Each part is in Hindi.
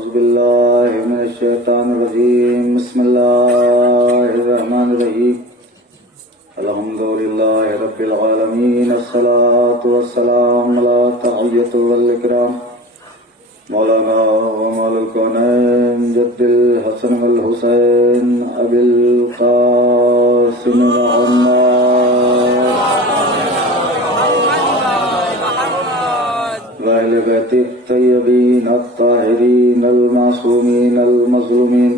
औज़ुबिल्लाहि मिनश्शैतानिर्रजीम बिस्मिल्लाहिर्रहमानिर्रहीम अल्हम्दुलिल्लाहि रब्बिल आलमीन अस्सलातु वस्सलामु अला तहिय्यति वल इकराम मौलाना व मौलुल कौनैन जद्दिल हसन वल हुसैन अबिल कासिम अहले बैत तय्यबीन अत्ताहिरीन अल मासूमीन अल मज़लूमीन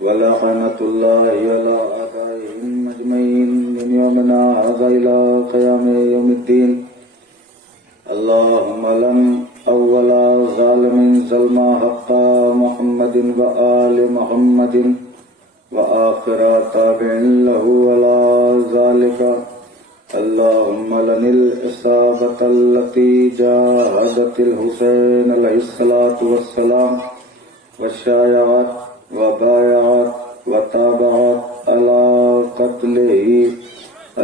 वलअनतुल्लाहि अला आबाइहिम अजमईन मिन यौमिना हाज़ा इला क़याम यौमिद्दीन अल्लाहुम्मा लन अव्वला ज़ालिमिन ज़ल्मा हक़्क़ा मुहम्मदिन व आलि मुहम्मदिन व आखिरा ताबिईन लहु अला ज़ालिका अल्लाहुम्मा लनिल इसाबतल्लती जाहदतिल हुसैन अलैहिस्सलातु वस्सलाम वशायात व बायात व ताबात अला क़त्लिही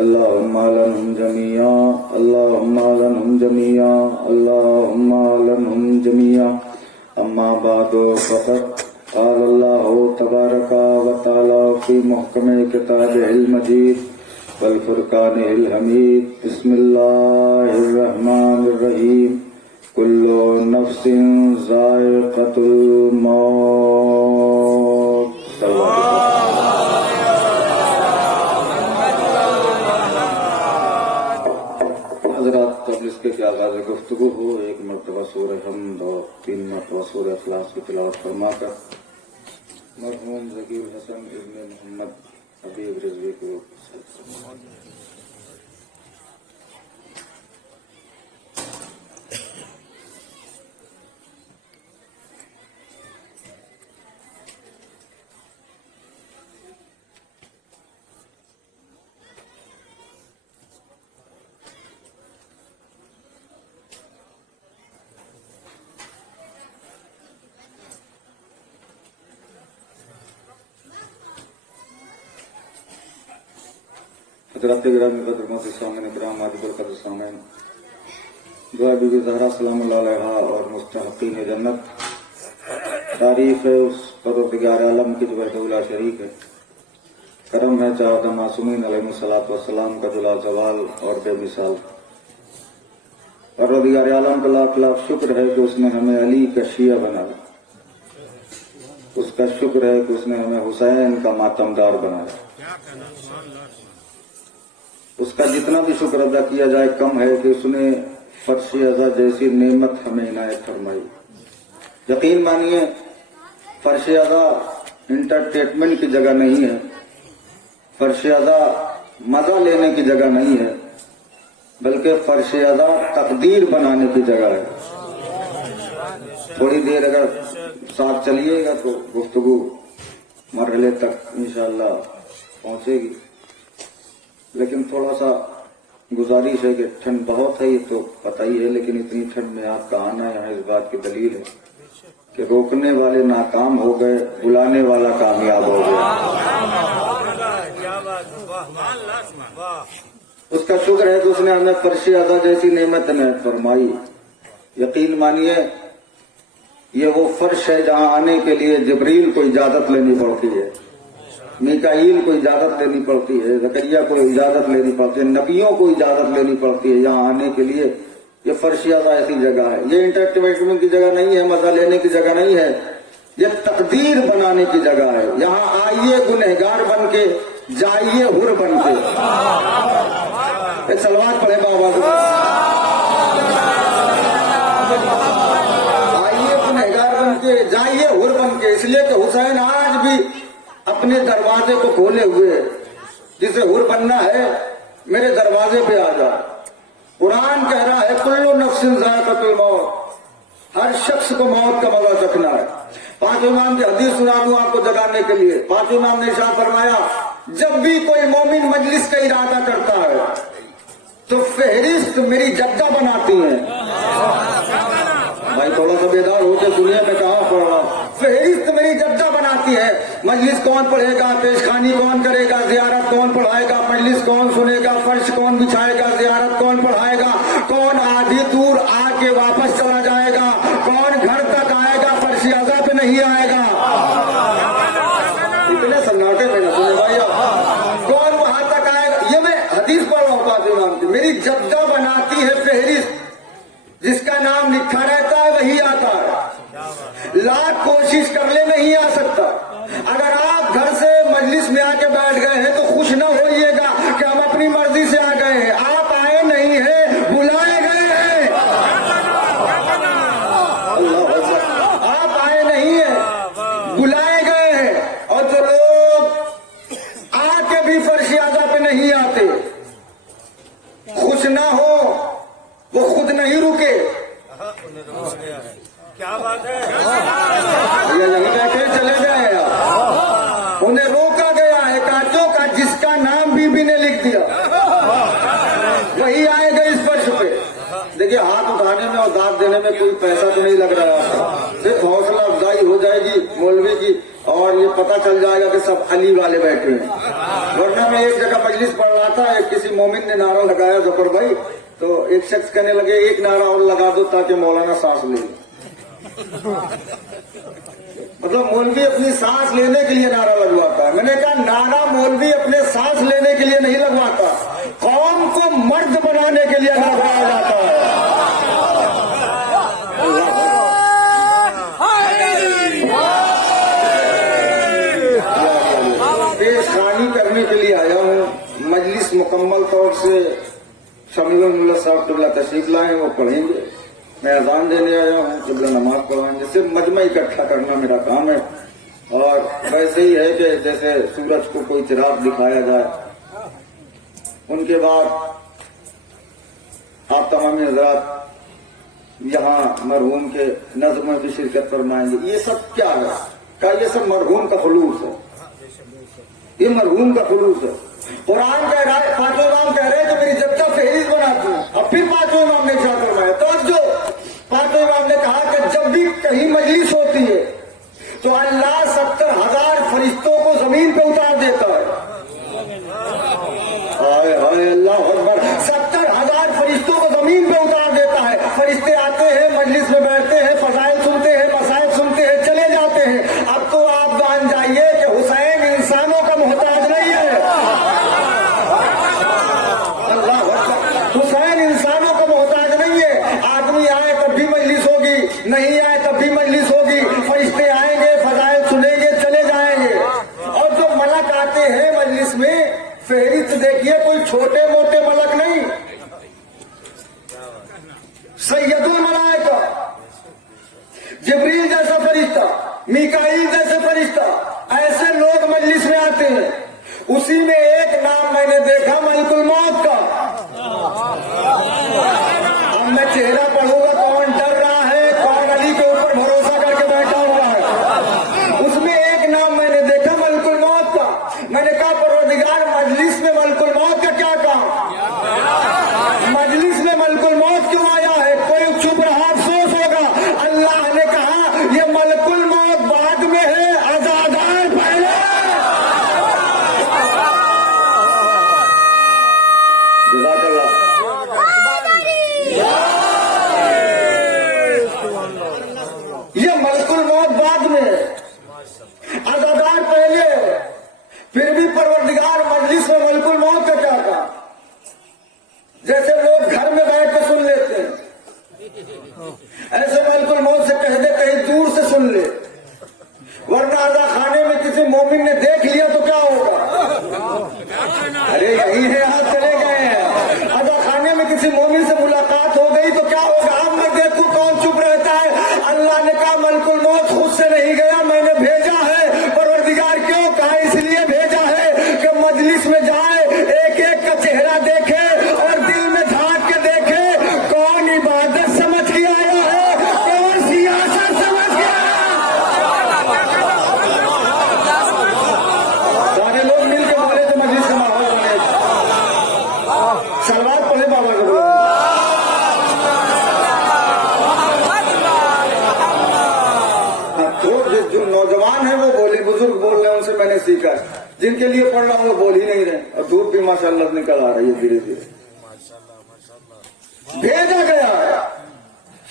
अल्लाहुम्मा लनहुम जमीआ अल्लाहुम्मा लनहुम जमीआ अल्लाहुम्मा लनहुम जमीआ अम्मा बादु फ़क़द क़ाल अल्लाहु तबारका व तआला फ़ी मुहकमे किताबिहिल मजीद वल फुरकानिल हमीद बिस्मिल्लाहिर्रहमानिर्रहीम कुल्लु नफ्सिन ज़ाइक़तुल मौत। हज़रात, कब्ल इसके कि आगाज़ गुफ्तगू हो, एक मरतबा सूरह हमद और 3 मरतबा सूरह इखलास की तिलावत फरमाकर मरहूम ज़कीर हसन इब्न मोहम्मद हबीब रिज़वी को हज़रत गिरामी क़द्र मोहतरम सामईन इकराम आदिबुल क़द्र सामईन दुआ बीबी ज़हरा सलामुल्लाह अलैहा और मुस्तहक़ीन जन्नत तारीफ़ है उस परवरदिगार आलम की जो वहदहु ला शरीक है। करम है चाहता मासूमीन अलैहिस्सलातु वस्सलाम का जुला जवाल और बेमिसाल। परवरदिगार आलम का लाख लाख शुक्र है कि उसने हमें अली का शिया बनाया। उसका शुक्र है कि उसने हमें हुसैन का मातमदार बनाया। उसका जितना भी शुक्र अदा किया जाए कम है कि उसने फर्श अज़ा जैसी नेमत हमें इनायत फरमाई। यकीन मानिए, फर्श अज़ा इंटरटेनमेंट की जगह नहीं है, फर्श अज़ा मजा लेने की जगह नहीं है, बल्कि फर्श अज़ा तकदीर बनाने की जगह है। थोड़ी देर अगर साथ चलिएगा तो गुफ्तगू मरहले तक इंशाअल्लाह पहुंचेगी। लेकिन थोड़ा सा गुजारिश है कि ठंड बहुत है, ये तो पता ही है, लेकिन इतनी ठंड में आपका आना यहाँ इस बात की दलील है कि रोकने वाले नाकाम हो गए, बुलाने वाला कामयाब हो गया। उसका शुक्र है कि उसने हमें फर्श अज़ा जैसी नेमत इनायत फरमाई। यकीन मानिए, ये वो फर्श है जहाँ आने के लिए जिब्रील को इजाजत लेनी पड़ती है, मीकाईल को इजाजत लेनी पड़ती है, ज़करिया को इजाजत लेनी पड़ती है, नबियों को इजाजत लेनी पड़ती है यहाँ आने के लिए। ये फर्श अज़ा ऐसी जगह है, ये इंटरटेनमेंट की जगह नहीं है, मजा लेने की जगह नहीं है, ये तकदीर बनाने की जगह है। यहाँ आइए गुनहगार बन के, जाइए हुर बन के। एक सलवात पढ़े बाबा को। आइए गुनहगार बन के, जाइए हुर बन के, इसलिए कि हुसैन आज भी अपने दरवाजे को खोले हुए, जिसे हुर बनना है मेरे दरवाजे पे आ जा। कुरान कह रहा है कुल्लु नफ्सिन ज़ाइक़तुल मौत, हर शख्स को मौत का मजा चखना है। पांचों इमाम की हदीस सुना दूं आपको जगाने के लिए। पांचों इमाम ने इरशाद फरमाया, जब भी कोई मोमिन मजलिस का इरादा करता है तो फहरिस्त मेरी जद्दा बनाती है। भाई थोड़ा सा बेदार होते दुनिया में कहा पड़ रहा। फहरिस्त मेरी जद्दा बनाती है। मजलिस कौन पढ़ेगा, पेशखानी कौन करेगा, जियारत कौन पढ़ाएगा, मजलिस कौन सुनेगा, फर्श कौन बिछाएगा, जियारत कौन पढ़ाएगा, कौन आधी दूर आके वापस चला जाएगा, कौन घर तक आएगा, फर्श अज़ा नहीं आएगा। इतने सन्नाटे में न सुने भाई, कौन वहां तक आएगा? ये मैं हदीस पढ़ रहा हूँ काफी नाम की, मेरी जद्दा बनाती है फहरिस्त, जिसका नाम लिखा रहता है वही आता है। लाख कोशिश कर ले नहीं आ सकता। अगर आप घर से मजलिस में आके बैठ गए हैं तो खुश न होइएगा कि हम अपनी मर्जी से आ गए हैं। आप आए नहीं हैं, बुलाए गए हैं। आप आए नहीं हैं, बुलाए गए हैं। और जो लोग आके भी फर्श आज़ा पे नहीं आते, खुश ना हो, वो खुद नहीं रुके। क्या बात है? ये नहीं बैठे चले गए, उन्हें रोका गया है। काचों का जिसका नाम बीबी ने लिख दिया वही आएगा इस फर्श पे। देखिए, हाथ उठाने में और दाद देने में कोई पैसा तो नहीं लग रहा है, सिर्फ हौसला अफजाई हो जाएगी मौलवी की, और ये पता चल जाएगा कि सब अली वाले बैठे हैं। वरना मैं एक जगह मजलिस पढ़ रहा था, एक किसी मोमिन ने नारा लगाया जफर भाई, तो एक शख्स कहने लगे एक नारा और लगा दो ताकि मौलाना सांस ले। मतलब मौलवी अपनी सांस लेने के लिए नारा लगवाता है। मैंने कहा नारा मौलवी अपने सांस लेने के लिए नहीं लगवाता, कौम को मर्द बनाने के लिए लगवाया जाता है। पेशखानी करने के लिए आया हूँ। मजलिस मुकम्मल तौर से शमीउल्लाह साहब क़िबला तशरीफ लाए, वो पढ़ेंगे। मैं अजान देने आया हूँ, क़िबला नमाज पढ़वाएंगे। सिर्फ मजमा इकट्ठा करना मेरा काम है। और वैसे ही है कि जैसे सूरज को कोई चिराग दिखाया जाए, उनके बाद आप तमाम हज़रात यहाँ मरहूम के नज़्म में भी शिरकत फरमाएंगे। ये सब क्या है? क्या ये सब मरहूम का खुलूस है? ये मरहूम का खुलूस है। कुरान कह रहा है, पांचों इमाम कह रहे हैं कि मेरी जद्दा फहरिस्त बनाती हूँ। अब फिर पांचों इमाम ने क्या फरमाया? तो अब जो पांचों इमाम ने कहा कि जब भी कहीं मजलिस होती है तो अल्लाह 70,000 फरिश्तों को जमीन पे उतार देता है। हाय हाय अल्लाह अकबर, 70,000 फरिश्तों को जमीन पे उतार देता है। फरिश्ते आते हैं, मजलिस में बैठते हैं, फजाइल सुनते हैं, मसाइल सुनते हैं, चले जाते हैं। अब तो आप जान जाइए कि हुसैन इंसानों का मोहताज नहीं है। अल्लाह अकबर, हुसैन इंसानों का मोहताज नहीं है। आदमी आए तब भी मजलिस होगी, नहीं आए तब भी मजलिस होगी। फरिश्ते आएंगे, फजाइल सुनेंगे, चले जाएंगे। और जो मलक आते हैं मजलिस में, फहरिस्त देखिए, कोई छोटे मोटे मलक नहीं, सैयदुल मलाइका, जिब्रील जैसा फरिश्ता, मीकाईल जैसा फरिश्ता, ऐसे लोग मजलिस में आते हैं। उसी में एक नाम मैंने देखा, मलकुल मौत का। अब मैं चेहरा पढ़ूंगा, कौन डर रहा है, कौन अली के ऊपर भरोसा करके बैठा हुआ है। उसमें एक नाम मैंने देखा, मलकुल मौत का। मैंने कहा परवरदिगार, मजलिस में मलकुल मौत का क्या काम? मजलिस में मलकुल मौत क्यों आया है? कोई चुप रहा, अफसोस होगा। अल्लाह ने कहा ये मलकुल मौत बाद में है, अज़ादार पहले। जज़ाकल्लाह। ये मलकुल मौत बाद में है, अज़ादार पहले। फिर भी परवरदिगार मजलिस में मलकुल मौत का क्या काम? जैसे लोग घर में बैठ के सुन लेते हैं, ऐसे मलकुल मौत से कह दे कहीं दूर से सुन ले। वरना आजा खाने में किसी मोमिन ने देख लिया तो क्या होगा? अरे यही है, आप चले गए हैं। आजा खाने में किसी मोमिन से मुलाकात हो गई तो क्या होगा? अब मैं देखूं कौन चुप रहता है। अल्लाह ने कहा मलकुल मौत खुद से नहीं गया, मैंने भेजा है। परवरदिगार क्यों कहा? इसलिए भेजा है कि मजलिस में जाए, एक एक का चेहरा देखे और दिल में झांक के देखे, कौन इबादत समझ के आया है, कौन सियासत समझ के आया। सारे लोग मिल के बोले तो मजलिस का माहौल बने। सलवात पढ़े बाबा को बोले। जो नौजवान है वो बोले, बुजुर्ग बोल रहे हैं, उनसे मैंने सीखा। जिनके लिए पढ़ रहा हूँ वो बोल ही नहीं रहे, और धूप भी माशाल्लाह निकल आ रही है धीरे धीरे। भेजा गया,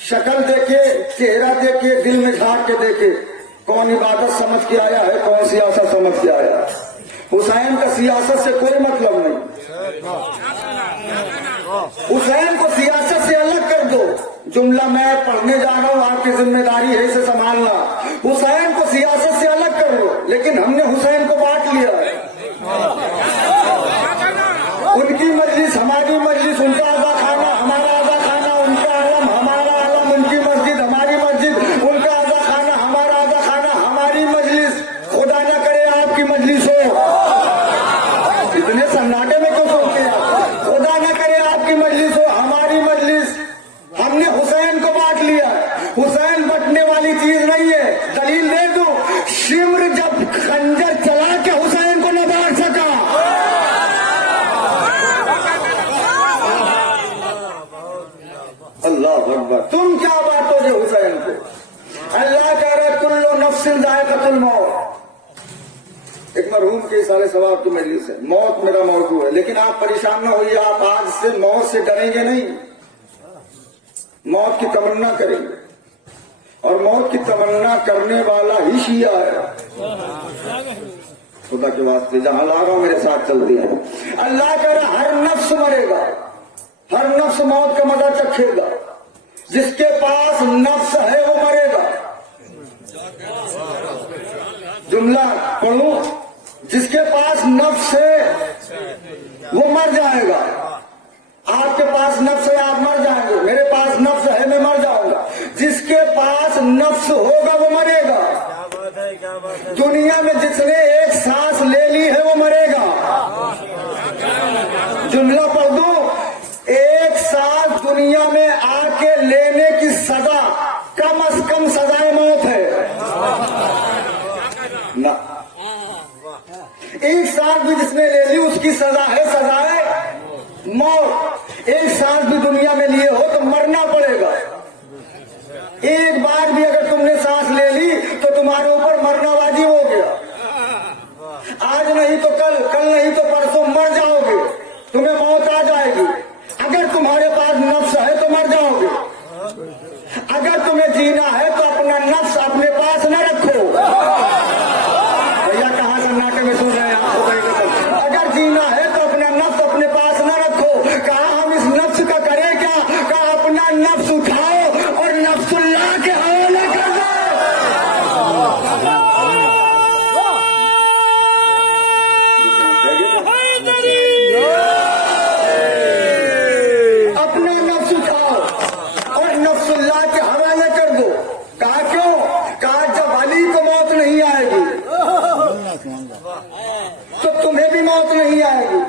शक्ल देखे, चेहरा देखे, दिल में झांक के देखे, कौन इबादत समझ के आया है, कौन सियासत समझ के आया है। हुसैन का सियासत से कोई मतलब नहीं। हुसैन को सियासत से अलग कर दो। जुमला मैं पढ़ने जा रहा हूं, आपकी जिम्मेदारी है इसे संभालना। हुसैन को सियासत से अलग कर दो, लेकिन हमने हुसैन को बांट लिया है। उनकी मजलिस हमारी मजलिस, उनका आधा खाना हमारा आधा खाना, उनका आलम हमारा आलम, उनकी मस्जिद हमारी मस्जिद, उनका आधा खाना हमारा आधा खाना, हमारी मजलिस। खुदा न करे आपकी मजलिस हो। इतने सन्नाटे में क्यों बोलते हैं? खुदा न करे आपकी मजलिस हो, हमारी मजलिस। हमने हुसैन को बांट लिया। हुसैन बंटने वाली चीज नहीं है। दलील दे दो, शिम्र जब खंजर चला के हुसैन को न बांट सका। अल्लाह अकबर, तुम क्या बांटोगे हुसैन को? अल्लाह कह रहे कुल्लु नफ्सिन जायक़तुल मौत। एक मरहूम के साले सवाब की मजलिस है, मौत मेरा मौजू है, लेकिन आप परेशान न होइए। आप आज से मौत से डरेंगे नहीं, मौत की तमन्ना करेंगे। और मौत की तमन्ना करने वाला ही शिया है। खुदा के वास्ते जहां ला रहा हूं मेरे साथ चलती है। अल्लाह कह रहा हर नफ्स मरेगा, हर नफ्स मौत का मजा चखेगा। जिसके पास नफ्स है वो मरेगा। जुमला पढ़ो, जिसके पास नफ्स है वो मर जाएगा। आपके पास नफ्स है, आप मर जाएंगे। मेरे पास नफ्स है, मैं मर जाऊंगा। जिसके पास नफ्स होगा वो मरेगा। दुनिया में जिसने एक सांस ले ली है वो मरेगा। जुमला पढ़ दो, एक सांस दुनिया में आके लेने की सजा कम से कम सजाए मौत है ना। एक सांस भी जिसने ले ली उसकी सजा है सजाए मौत। एक सांस भी दुनिया में लिए हो तो मरना पड़ेगा। एक बार भी अगर तुमने सांस ले ली तो तुम्हारे ऊपर मरना वाजिब हो गया। आज नहीं तो कल, कल नहीं तो परसों मर जाओगे, तुम्हें मौत आ जाएगी। अगर तुम्हारे पास नफ्स है तो मर जाओगे। अगर तुम्हें जीना है तो अपना नफ्स अपने पास न रखो। भैया कहाँ सन्नाटे में सुन रहे हैं आप? अगर जीना है तो अपना नफ्स अपने पास न रखो। कहा हम इस नफ्स का करें क्या? कहा अपना नफ्स उठाओ और नफ्सुल्लाह के हवाले कर दो। अपना नफ्स उठाओ और नफ्सुल्लाह के हवाले कर दो। कहा क्यों? कहा जब अली को मौत नहीं आएगी तो तुम्हें भी मौत नहीं आएगी।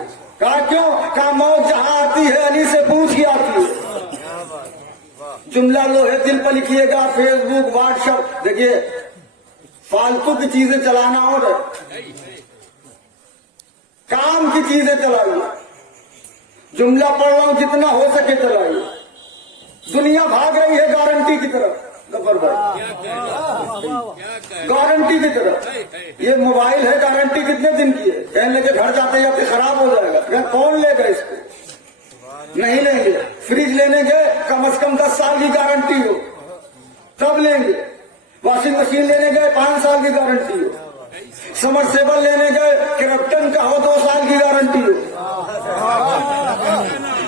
कहा क्यों? कहा मौत जहां आती है अली से पूछ के आती है। जुमला लोहे दिल पर लिखिएगा, फेसबुक व्हाट्सएप। देखिए फालतू की चीजें चलाना और काम की चीजें चलाइए। जुमला पढ़ रहा हूं, जितना हो सके चलाइए। दुनिया भाग रही है गारंटी की तरफ। गफर भाई, गारंटी की तरफ। ये मोबाइल है, गारंटी कितने दिन की है? कहने के घर जाते जाते खराब हो जाएगा। कौन लेगा इसको? नहीं लेंगे। फ्रिज लेने गए, कम से कम 10 साल की गारंटी हो तब लेंगे। वॉशिंग मशीन लेने गए, 5 साल की गारंटी हो। समरसेबल लेने गए, कैप्टन का हो, 2 साल की गारंटी हो।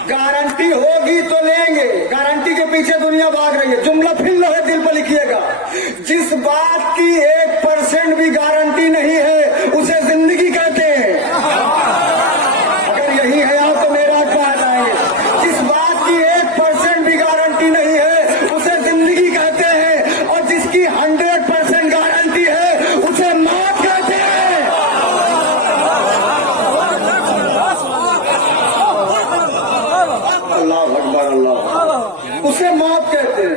गारंटी होगी तो लेंगे। गारंटी के पीछे दुनिया भाग रही है। जुमला फिर लोहे दिल पर लिखिएगा, जिस बात की 1% भी गारंटी नहीं है उसे जिंदगी कहते हैं। अगर यही है आप तो मेरा क्या बताएंगे? जिस बात की 1% भी गारंटी नहीं है उसे जिंदगी कहते हैं, और जिसकी 100% गारंटी है उसे मौत कहते हैं। अल्लाह अकबर, अल्लाह। उसे मौत कहते हैं।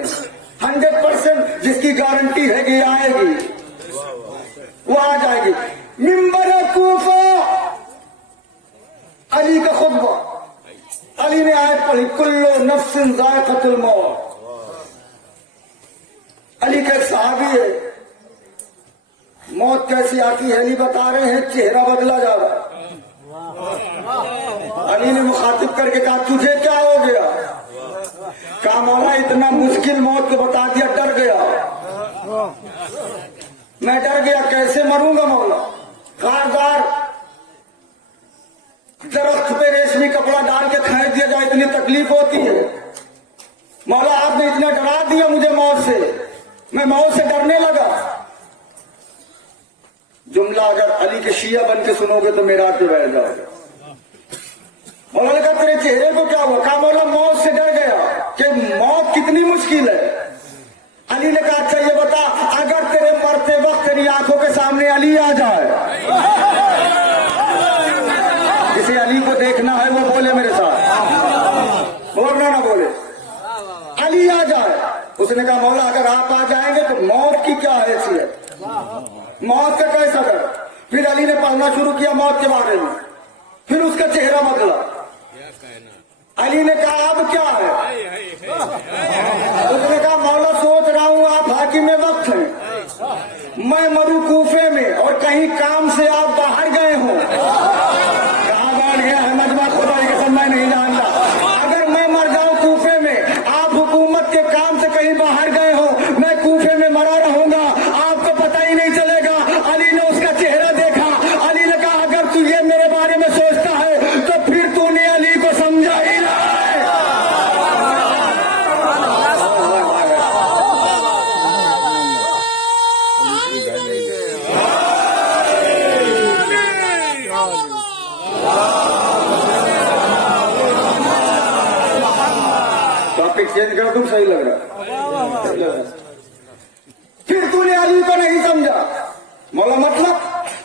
100% जिसकी गारंटी है कि आएगी वो आ जाएगी। मिंबर कूफा, अली का खुतबा। अली ने आयत पढ़ी, कुल्लु नफ्सिन जायक़तुल मौत। अली का एक सहाबी है, मौत कैसी आती है अली बता रहे हैं, चेहरा बदला जा रहा है। अली ने मुखातिब करके कहा तुझे क्या हो गया? कहा मौला इतना मुश्किल मौत को बता दिया, डर गया। मैं डर गया, कैसे मरूंगा मौला। खारदार दरख्त पे रेशमी कपड़ा डाल के खींच दिया जाए, इतनी तकलीफ होती है। मौला आपने इतना डरा दिया मुझे मौत से, मैं मौत से डरने लगा। जुमला अगर अली के शिया बन के सुनोगे तो मेरा आके बैठ जाएगा। मौला ने कहा तेरे चेहरे को क्या हुआ? कहा मौला मौत से डर गया कि मौत कितनी मुश्किल है। अली ने कहा अच्छा ये बता, अगर तेरे मरते वक्त तेरी आंखों के सामने अली आ जाए, जिसे अली को देखना है वो बोले मेरे साथ, बोलना ना बोले। अली आ जाए। उसने कहा मौला अगर आप आ जाएंगे तो मौत की क्या हैसियत, मौत का कैसा डर। फिर अली ने पढ़ना शुरू किया मौत के बारे में, फिर उसका चेहरा बदला। अली ने कहा अब क्या है? उसने कहा मौला सोच रहा हूं आप हाकिम वक्त हैं, मैं मरू कूफे में और कहीं काम से आप बाहर गए हो। कहां बाहर गया है मजमा खुदा की कसम मैं नहीं जानता। अगर मैं मर जाऊं कूफे में, आप हुकूमत के काम से कहीं बाहर गए हो, मैं कूफे में मरा रहूंगा, आपको पता ही नहीं चलेगा। अली ने उसका चेहरा देखा। अली ने कहा अगर तू ये मेरे बारे में सोचता है तो फिर तूने अली को समझा ही ना। टॉपिक चेंज कर दूं, सही लग रहा। फिर तूने अली को नहीं समझा। मौला मतलब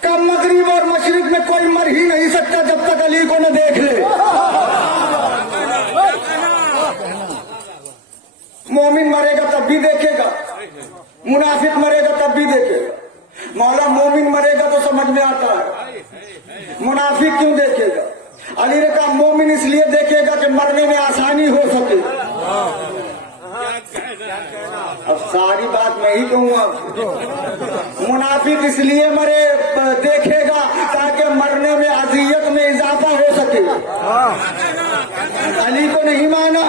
कब मगरिब और मशरिक में कोई मर ही नहीं सकता जब तक अली को न देख ले। मोमिन मरेगा तब भी देखेगा, मुनाफिक मरेगा तब भी देखेगा। मौला मोमिन मरेगा तो समझ में आता है, मुनाफिक क्यों देखेगा? अली ने कहा मोमिन इसलिए देखेगा कि मरने में आसानी हो सके। अब सारी बात मैं ही कहूंगा। मुनाफिक इसलिए देखेगा ताकि मरने में अजियत में इजाफा हो सके। अली को नहीं माना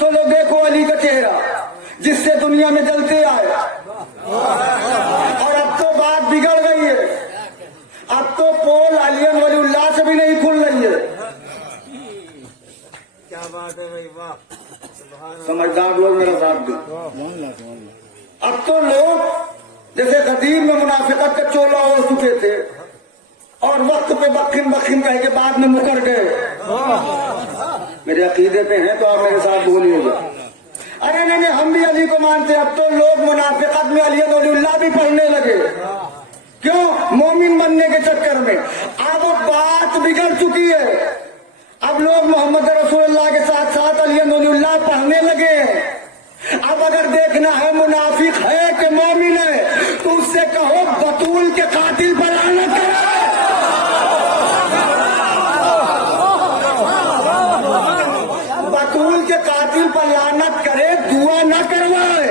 तो लोग देखो अली का चेहरा जिससे दुनिया में जलते आए, और अब तो बात बिगड़ गई है। अब तो पोल अलियन वलीउल्लाह से भी नहीं खुल रही है। क्या बात है भाई, वाह। समझदार लोग मेरा साथ दें। अब तो लोग जैसे कदीम में मुनाफिकत का चोला हो चुके थे और वक्त पे बखिन बखिन कह के बाद में मुकर गए। मेरे अकीदे पे हैं तो आप मेरे साथ बोलिएगा। अरे नहीं हम भी अली को मानते। अब तो लोग मुनाफिकत में अली वलीउल्लाह भी पढ़ने लगे। क्यों? मोमिन बनने के चक्कर में। अब बात बिगड़ चुकी है। अब लोग मोहम्मद रसूलुल्लाह के साथ साथ अली वलीउल्लाह पढ़ने लगे हैं। अब अगर देखना है मुनाफिक है कि मोमिन है तो उससे कहो बतूल के कातिल पर लानत करे। बतूल के कातिल पर लानत करे, दुआ न करवाए।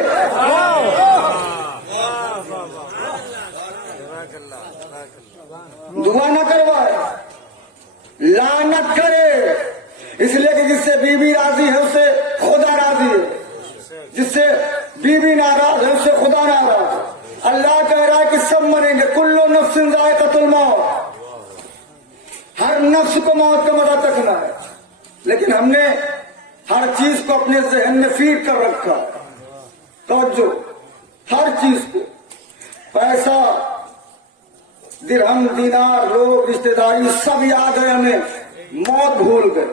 दुआ न करवाए, लानत करे। इसलिए कि जिससे बीबी राजी है उससे खुदा राजी है, जिससे बीबी नाराज है उससे खुदा नाराज। अल्लाह कह रहा है कि सब मरेंगे, कुल्लु नफ्सिन ज़ाइक़तुल मौत, हर नफ्स को मौत का मजा चखना है। लेकिन हमने हर चीज को अपने जहन में फीड कर रखा। तवज्जो, हर चीज को, पैसा, दिरहम, दीनार, लोग, रिश्तेदारी सब याद है हमें, मौत भूल गए।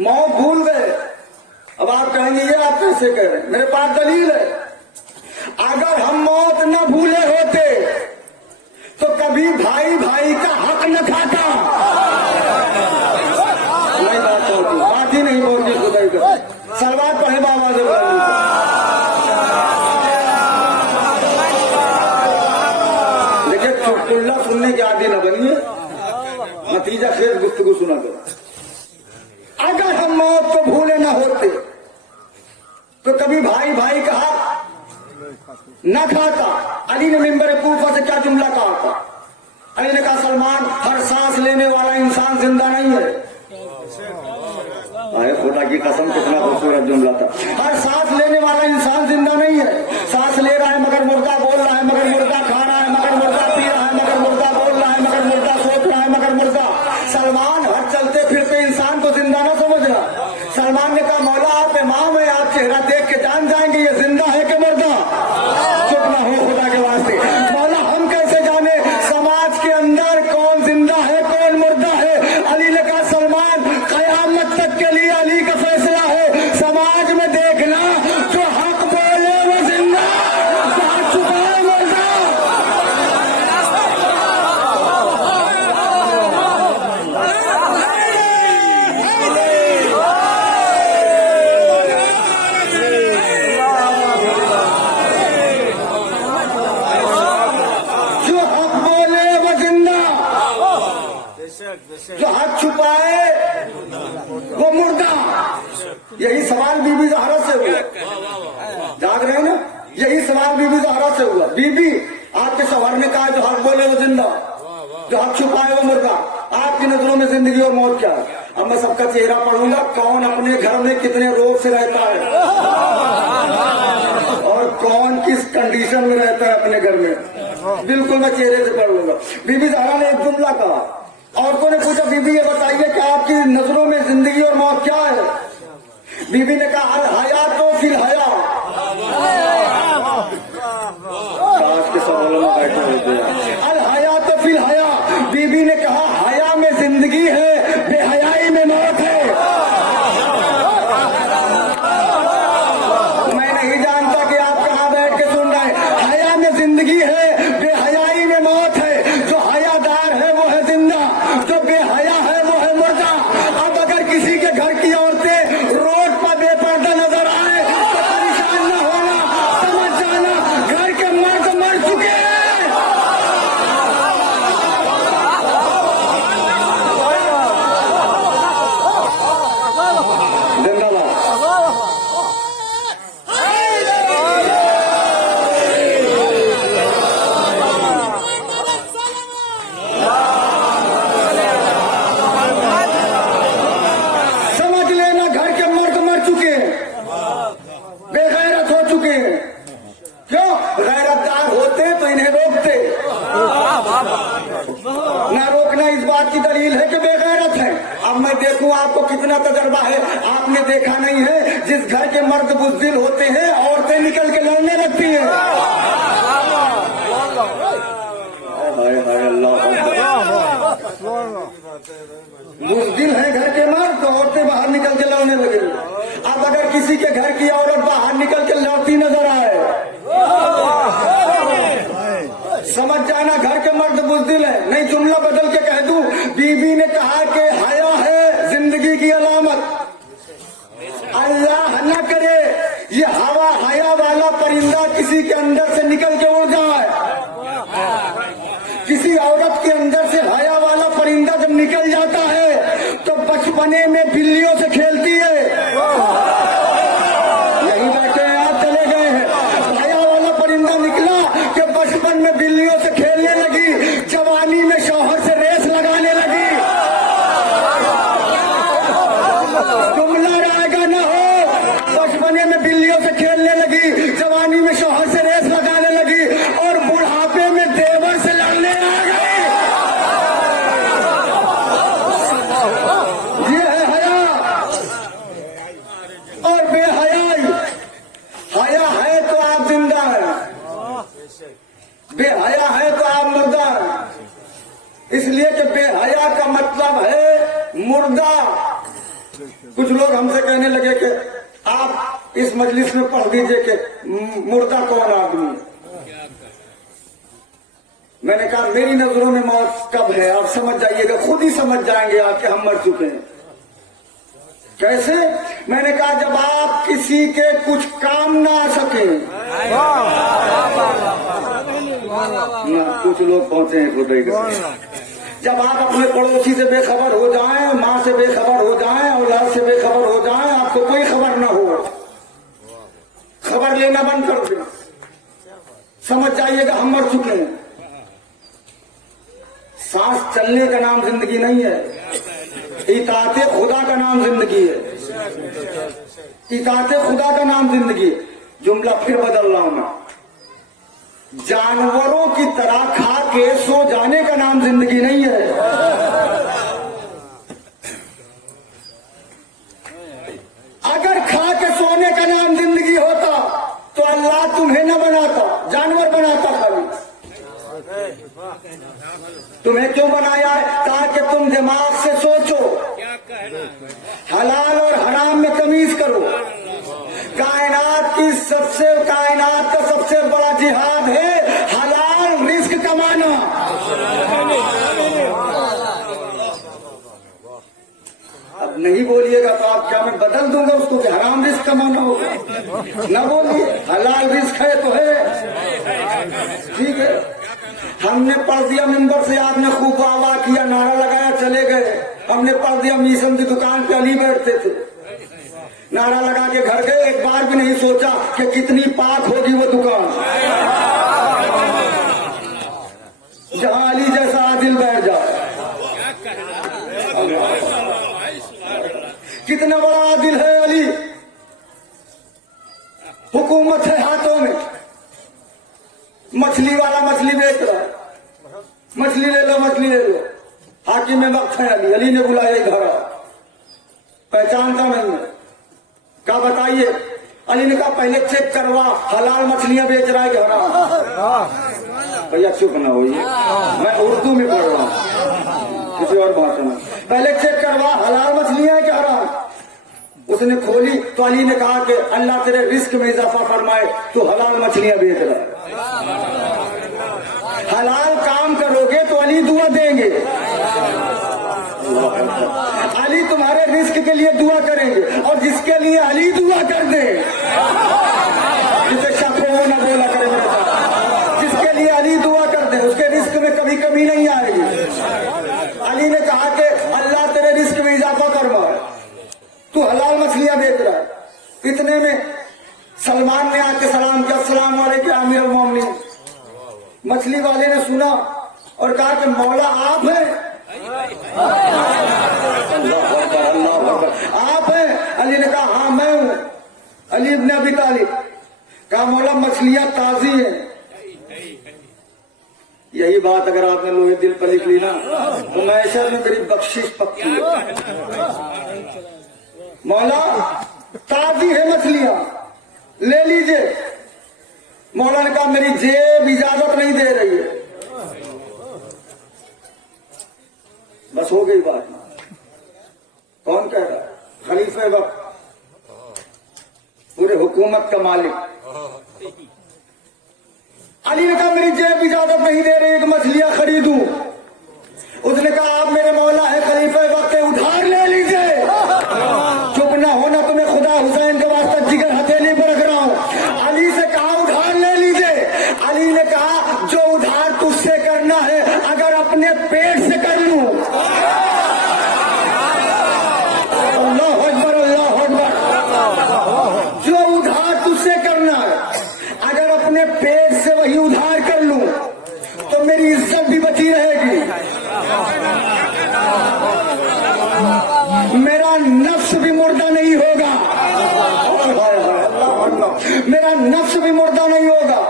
मौत भूल गए। अब आप कहेंगे ये आप कैसे कह रहे हैं? मेरे पास दलील है। अगर हम मौत न भूले होते तो कभी भाई भाई का हक न खाता। नहीं बात होती, बात ही नहीं होती। खुदाई का सलवात पढ़े बाबा जब चुटकुल्ला सुनने के आदि न बनिए, नतीजा खेल गुफ्तगू सुना करो। अगर हम मौत को भूले न होते तो कभी भाई भाई का न खाता। अली ने मिंबर कूफा से क्या जुमला कहा था? अली ने कहा सलमान, हर सांस लेने वाला इंसान जिंदा नहीं है। खुदा की कसम, कितना खूबसूरत जुमला था। हर सांस लेने वाला इंसान जिंदा नहीं है। यही सवाल बीबी ज़हरा से हुआ। बीबी, आपके शौहर ने कहा जो हक बोले वो जिंदा, जो हक छुपाए वो मुर्दा, आपकी नजरों में जिंदगी और मौत क्या है? अब मैं सबका चेहरा पढ़ूंगा, कौन अपने घर में कितने रोग से रहता है और कौन किस कंडीशन में रहता है अपने घर में, बिल्कुल मैं चेहरे से पढ़ लूंगा। बीबी ज़हरा ने एक जुमला कहा, औरतों ने पूछा बीबी ये बताइए कि आपकी नजरों में जिंदगी और मौत क्या है? बीबी ने कहा अल हया तो फिल हया। आज के सवालों में बैठे होते हैं, अल हया तो फिल हया। बीबी ने कहा हया में जिंदगी है, बेहयाई में मौत है। मैं नहीं जानता कि आप कहाँ बैठ के सुन रहे हैं। हया में जिंदगी है, बेहयाई में मौत है। जो हयादार है वो है जिंदा, जो बेहया है वो है मुर्दा। अब अगर किसी के घर की औरतें रोड पर बेपर्दा नजर आए तो परेशान न होना, समझ जाना घर के मर्द मर चुके हैं। जिंदाबाद। समझ लेना घर के मर्द मर चुके हैं, बेगैरत हो चुके हैं। क्यों? गैरतदार होते तो इन्हें रोकते, ना रोकना इस बात की दलील है कि बेगैरत है। अब मैं देखूं आपको कितना तजर्बा है। आपने देखा नहीं है, जिस घर के मर्द बुज़दिल होते हैं औरतें निकल के लड़ने लगती हैं। हाय हाय अल्लाह, बुज़दिल है घर के मर्द तो औरतें बाहर निकल के लड़ने लगे। अब अगर किसी के घर की औरत बाहर निकल के लड़ती नजर आए, समझ जाना घर के मर्द बुज़दिल है। नहीं जुमला बदल के कह दूं, बीबी ने कहा कि हया है जिंदगी की अलामत। अल्लाह न करे ये हवा हया वाला परिंदा किसी के अंदर से निकल के उड़ जाए। किसी औरत के अंदर से हया वाला परिंदा जब निकल जाता है तो बचपने में बिल्लियों से खेलती है। यही बैठे हैं आप, चले गए हैं। हया वाला परिंदा निकला कि बचपन में बिल्लियों से खेलने लगी, जवानी में शौहर से रेस लगाने लगी। जुमला रहेगा न हो, बचपने में बिल्लियों से खेलने लगी, जवानी में शौहर से रेस लगाने लगी और बुढ़ापे में देवर से लड़ने आ गई। ये है हया और बेहयाई। हया है तो आप जिंदा है, बेहया है तो आप मुर्दा है। इसलिए कि बेहया का मतलब है मुर्दा। कुछ लोग हमसे कहने लगे कि आप इस मजलिस में पढ़ दीजिए कि मुर्दा कौन आदमी है। मैंने कहा मेरी नजरों में मौत कब है आप समझ जाइएगा, खुद ही समझ जाएंगे आप कि हम मर चुके हैं। कैसे? मैंने कहा जब आप किसी के कुछ काम ना आ सके। कुछ लोग पहुंचे हैं खुदाई के। जब आप अपने पड़ोसी से बेखबर हो जाएं, माँ से बेखबर हो जाएं, औलाद से बेखबर हो जाएं, आपको कोई खबर ना हो, खबर लेना बंद कर दें, समझ जाइएगा हम मर चुके हैं। सांस चलने का नाम जिंदगी नहीं है, इताअते खुदा का नाम जिंदगी है। इताअते खुदा का नाम जिंदगी है। जुमला फिर बदल रहा हूं मैं, जानवरों की तरह खा के सो जाने का नाम जिंदगी नहीं है। अगर खा के सोने का नाम जिंदगी होता तो अल्लाह तुम्हें न बनाता, जानवर बनाता खाली। तुम्हें क्यों बनाया है? ताकि तुम दिमाग से सोचो, हलाल और हराम में तमीज करो। कायनात का सबसे बड़ा जिहाद है हलाल रिस्क कमाना। अब नहीं बोलिएगा तो आप क्या मैं बदल दूंगा उसको कि हराम रिस्क कमाना होगा? न बोलिए, हलाल रिस्क है तो है, ठीक है। हमने पढ़ दिया मिंबर से, आपने खूब वाह किया, नारा लगाया, चले गए। हमने पढ़ दिया मीसम की दुकान पे अली बैठते थे, नारा लगा के घर गए, एक बार भी नहीं सोचा कि कितनी पाक होगी वो दुकान। वक्त है हाथों में, मछली वाला मछली बेच रहा है, मछली ले लो मछली ले लो। हाकिम में वक्त है अली, अली ने बुलाया इधर, पहचानता नहीं है, क्या बताइए? अली ने कहा पहले चेक करवा हलाल मछलियां बेच रहा है कि हराम। भैया चुप ना होइए, मैं उर्दू में पढ़ रहा हूँ, किसी और भाषा में। पहले चेक करवा हलाल मछलियां है कि हराम। उसने खोली तो अली ने कहा कि अल्लाह तेरे रिस्क में इजाफा फरमाए, तू हलाल मछलियां बेच रहा है। हलाल काम करोगे तो अली दुआ देंगे, अली तुम्हारे रिस्क के लिए दुआ करेंगे। और जिसके लिए अली दुआ कर दे, जिसे शक हो ना बोला करे मेरे साथ, जिसके लिए अली दुआ कर दे उसके रिस्क में कभी कमी नहीं आएगी। अली ने कहा कि अल्लाह तेरे रिस्क में इजाफा फरमा, तू हलाल मछलियां बेच रहा है। इतने में सलमान ने आके सलाम किया, अस्सलाम वालेकुम अमीर अल मोमिनीन। मछली वाले ने सुना और कहा कि मौला आप हैं? आप हैं? अली ने कहा हाँ मैं हूं, अली इब्न अबी तालिब। कहा मौला मछलियां ताजी हैं। यही बात अगर आपने लोहे दिल पर लिख ली ना तो मैशर में मेरी बख्शिश पक्की है। मौला ताजी है मछलियां, ले लीजिए। मौला ने कहा मेरी जेब इजाजत नहीं दे रही है। बस हो गई बात। कौन कह रहा है? खलीफे वक्त, पूरे हुकूमत का मालिक। अली ने कहा मेरी जेब इजाजत नहीं दे रही कि मछलियां खरीदूं। उसने कहा आप मेरे मौला है, खलीफे वक्त है, उधार ले लीजिए। चुप ना होना, तुम्हें खुदा हुसैन के वास्ते जिगर हथेली पर रख रहा हूं। अली से कहा उधार ले लीजिए। अली ने कहा जो उधार तुझसे करना है अगर अपने पेट से कर लूं। अल्लाह अकबर, अल्लाह अकबर। जो उधार तुझसे करना है अगर अपने पेट से वही उधार कर लूं तो मेरी इज्जत भी बची रहेगी, मेरा नफ्स भी मुर्दा नहीं होगा, मेरा नफ्स भी मुर्दा नहीं होगा।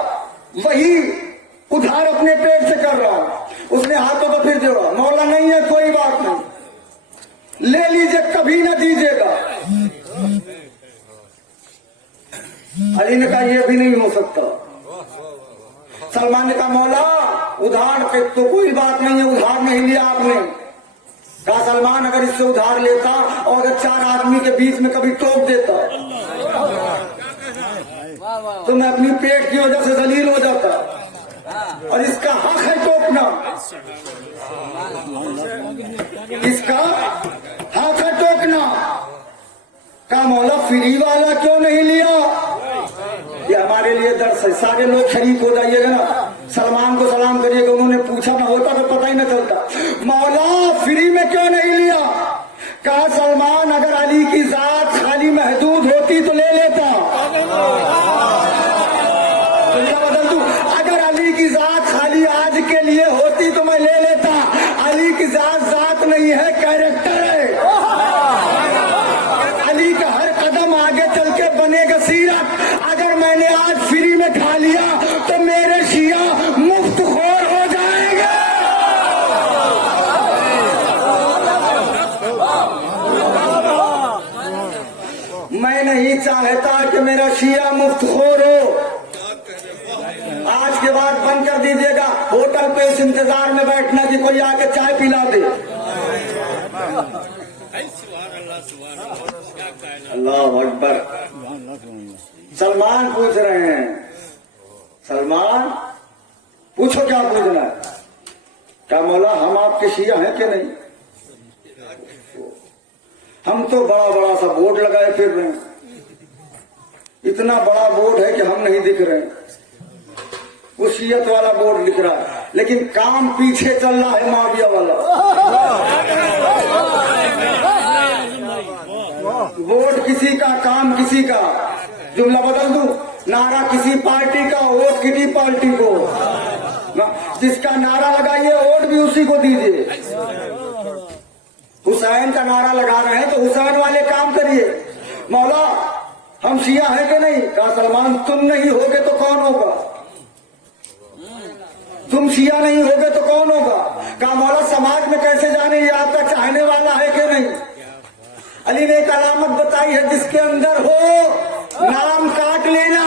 वही उधार अपने पेट से कर रहा हूं। उसने हाथों को फिर जोड़ा, मौला नहीं है कोई बात नहीं, ले लीजिए, कभी ना दीजिएगा। अली ने कहा यह भी नहीं हो सकता। सलमान ने कहा मौला उधार पे तो कोई बात नहीं है, उधार नहीं लिया आपने। कहा सलमान अगर इससे उधार लेता और अगर चार आदमी के बीच में कभी टोक देता तो मैं अपनी पेट की वजह से जलील हो जाता, और इसका हक है टोकना, इसका हक है टोकना। कहा मौला फ्री वाला क्यों नहीं लिया? ये हमारे लिए दर्श है, सारे लोग शरीक हो जाइएगा ना, सलमान को सलाम करिएगा। उन्होंने पूछा ना होता तो पता ही न चलता। मौला फ्री में क्यों नहीं लिया? कहा सलमान अगर अली की जात खाली महदूद होती तो ले लेता। बदल दूं, अगर अली की जात खाली आज के लिए होती तो मैं ले लेता। अली की जात नहीं है, कैरेक्टर है। अली का हर कदम आगे चल के बनेगा सीरत। अगर मैंने आज फ्री में खा लिया तो मेरे शिया मुफ्त खोर हो जाएंगे। मैं नहीं चाहता कि मेरा शिया मुफ्त खोर हो। आज के बाद बंद कर दीजिएगा होटल पे इस इंतजार में बैठना कि कोई आके चाय पिला दे। अल्लाह अकबर। सलमान पूछ रहे हैं, सलमान पूछो क्या पूछना है? क्या मौला हम आपके शिया हैं कि नहीं? हम तो बड़ा बड़ा सा बोर्ड लगाए फिर रहे हैं, इतना बड़ा बोर्ड है कि हम नहीं दिख रहे। वो शियत वाला बोर्ड लिख रहा है, लेकिन काम पीछे चल रहा है माविया वाला। वोट किसी का, काम किसी का। जुमला बदल दूं, नारा किसी पार्टी का, वोट किसी पार्टी को। जिसका नारा लगाइए वोट भी उसी को दीजिए। हुसैन का नारा लगा रहे हैं तो हुसैन वाले काम करिए। मौला हम शिया है कि नहीं? कहा सलमान तुम नहीं होगे तो कौन होगा? तुम शिया नहीं होगे तो कौन होगा? कहा मौला समाज में कैसे जाने ये आपका चाहने वाला है कि नहीं? अली ने एक अलामत बताई है, जिसके अंदर हो नाम काट लेना।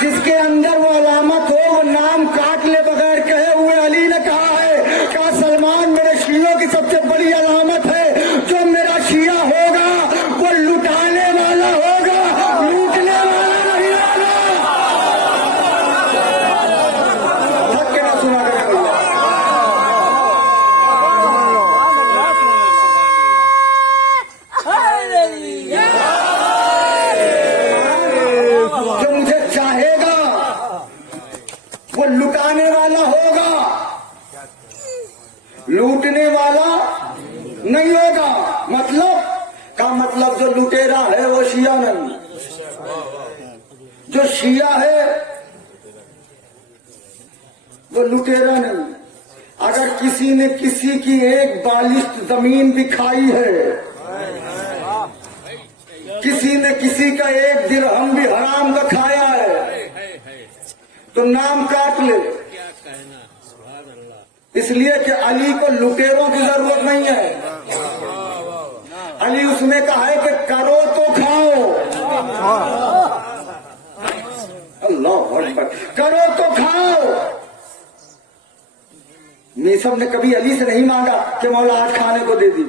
जिसके अंदर वो अलामत हो वो नाम काट ले बगैर कहे हुए। अली ने कहा है, कहा सलमान मेरे शियों की सबसे बड़ी अलामत है, जो मेरा शिया होगा वो लुटाने वाला होगा, लूटने वाला नहीं होगा। थक के ना सुना करें भैया। जो मुझे चाहेगा वो लुटाने वाला होगा, लूटने वाला नहीं होगा। मतलब जो लुटेरा है वो शिया नहीं, जो शिया है वो लुटेरा नहीं। अगर किसी ने किसी की एक बालिश जमीन भी खाई है, किसी ने किसी का एक दिरहम भी हराम का खाया है, तो नाम काट ले। इसलिए कि अली को लुटेरों की जरूरत नहीं है। अली उसने कहा है कि करो तो खाओ, अल्लाह अकबर, करो तो खाओ। मीसम ने कभी अली से नहीं मांगा कि मौला आज खाने को दे दी।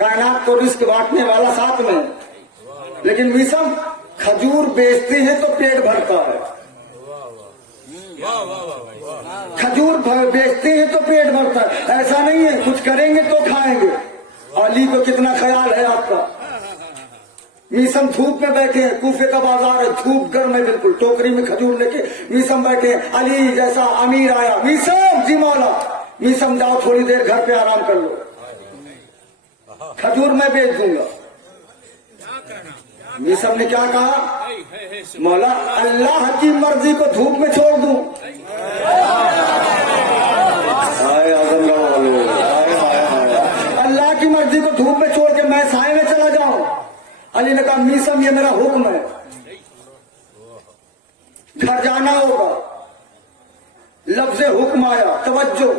कायनात को रिस्क बांटने वाला साथ में, लेकिन मीसम खजूर बेचते हैं तो पेट भरता है। खजूर बेचते हैं तो पेट भरता है, ऐसा नहीं है कुछ करेंगे तो खाएंगे। अली को कितना ख्याल है आपका। मीसम धूप में बैठे हैं, कूफे का बाजार है, धूप गर्म है बिल्कुल, टोकरी में खजूर लेके मीसम बैठे हैं। अली जैसा अमीर आया, मीसम जी मौला, मीसम जाओ थोड़ी देर घर पे आराम कर लो, खजूर मैं बेच दूंगा। मीसम ने क्या कहा, मौला अल्लाह की मर्जी को धूप में छोड़ दूं? अल्लाह की मर्जी को धूप में छोड़ के मैं साए में चला जाऊं? अली ने कहा मीसम ये मेरा हुक्म है, घर जाना होगा। लफ्ज़े हुक्म आया, तवज्जो,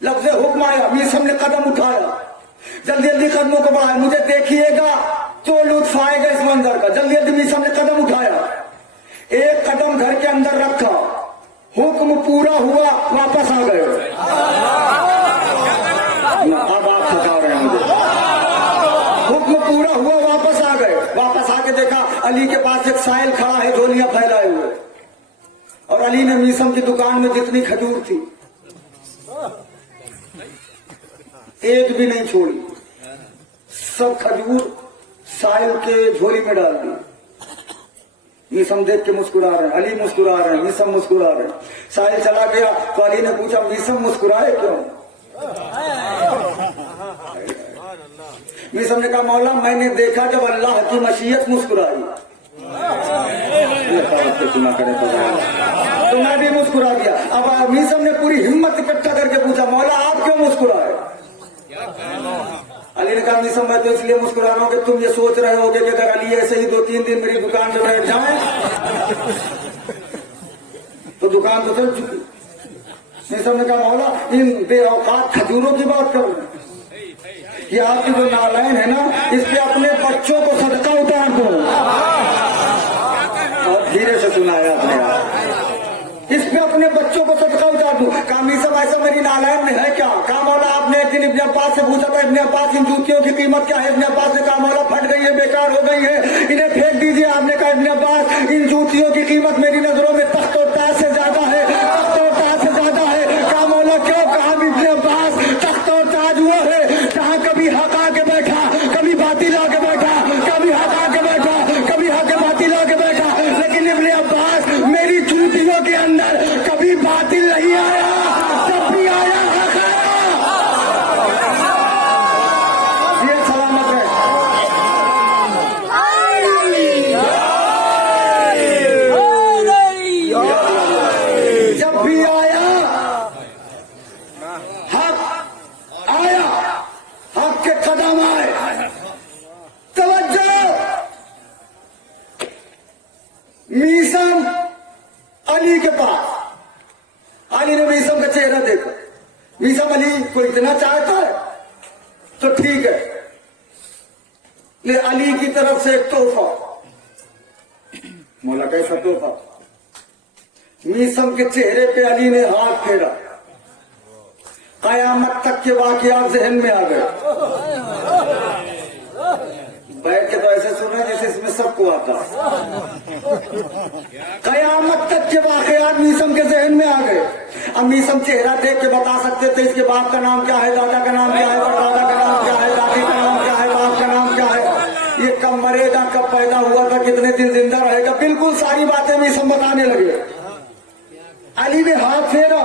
लफ्ज़े हुक्म आया। मीसम ने कदम उठाया, जल्दी जल्दी कदमों को बढ़ाया, मुझे देखिएगा तो लुत्फ आएगा इस मंजर का। जल्दी जल्दी मीसम ने कदम उठाया, एक कदम घर के अंदर रखा, हुक्म पूरा हुआ, वापस आ गए। अब आप थका रहे हैं मुझे। हुक्म पूरा हुआ, वापस आ गए। वापस आके देखा अली के पास एक साइल खड़ा है, झोलियां फैलाए हुए, और अली ने मीसम की दुकान में जितनी खजूर थी एक भी नहीं छोड़ी, सब खजूर साइल के झोली में डाल दी। मीसम देख के मुस्कुरा रहे हैं, अली मुस्कुरा रहे हैं, मीसम मुस्कुरा रहे हैं। साहिल चला गया तो अली ने पूछा मीसम मुस्कुराए क्यों? मीसम ने कहा मौला मैंने देखा जब अल्लाह की मशीयत मुस्कुराई सुना करे तो मैं भी मुस्कुरा दिया। अब मीसम ने पूरी हिम्मत इकट्ठा करके पूछा मौला आप क्यों मुस्कुराए? अली ने कहा मीसम मैं तो इसलिए मुस्कुरा रहा हूं कि तुम ये सोच रहे होगे कि अगर अली ऐसे ही 2-3 दिन मेरी दुकान पे बैठ जाए तो दुकान तो चल चुकी। मीसम ने कहा मौला इन बेऔकात खजूरों की बात कर रहे हैं, ये आपकी जो नालायन है ना, इस पे अपने बच्चों को सदका उतार दो। और धीरे से सुनाया आपने, इस पे अपने बच्चों को सदका उतार दो। कहा मीसम ऐसा मेरी नालायन में है क्या? कहा मौला आपने एक दिन इब्ने अब्बास से पूछा था, इब्ने अब्बास इन जूतियों की कीमत क्या है? इब्ने अब्बास ने कहा मौला फट गई है, बेकार हो गई है, इन्हें फेंक दीजिए। आपने कहा इब्ने अब्बास इन जूतियों की कीमत मेरी नजरों में तख्त और ताज से ज्यादा है, तख्त और ताज से ज्यादा है। कहा मौला क्यों? कहा इब्ने अब्बास तख्त और ताज हुआ है जहाँ कभी हक आके बैठा, कभी बातिल आके बैठा, कभी हक आके बैठा, कभी हक बातिल आके बैठा, लेकिन इब्ने अब्बास मेरी जूतियों के अंदर कभी बातिल नहीं आया, जब भी आया हक आया। ये सलामत है। मीसम अली के पास। अली ने मीसम का चेहरा देखा, मीसम अली को इतना चाहता है तो ठीक है, ले अली की तरफ से एक तोहफा। मौला कैसा तोहफा? मीसम के चेहरे पे अली ने हाथ फेरा, कयामत तक के वाकयात जहन में आ गए। बैठ के तो ऐसे सुना जैसे इसमें सबको आता। कयामत तक के वाकयात मीसम के जहन में आ गए। अब मीसम चेहरा देख के बता सकते थे इसके बाप का नाम क्या है, दादा का नाम क्या है, परदादा का नाम क्या है, दादी का नाम क्या है, बाप का नाम क्या है, ये कब मरेगा, कब पैदा हुआ था, कितने दिन जिंदा रहेगा, बिल्कुल सारी बातें मीसम बताने लगे। अली ने हाथ फेरा,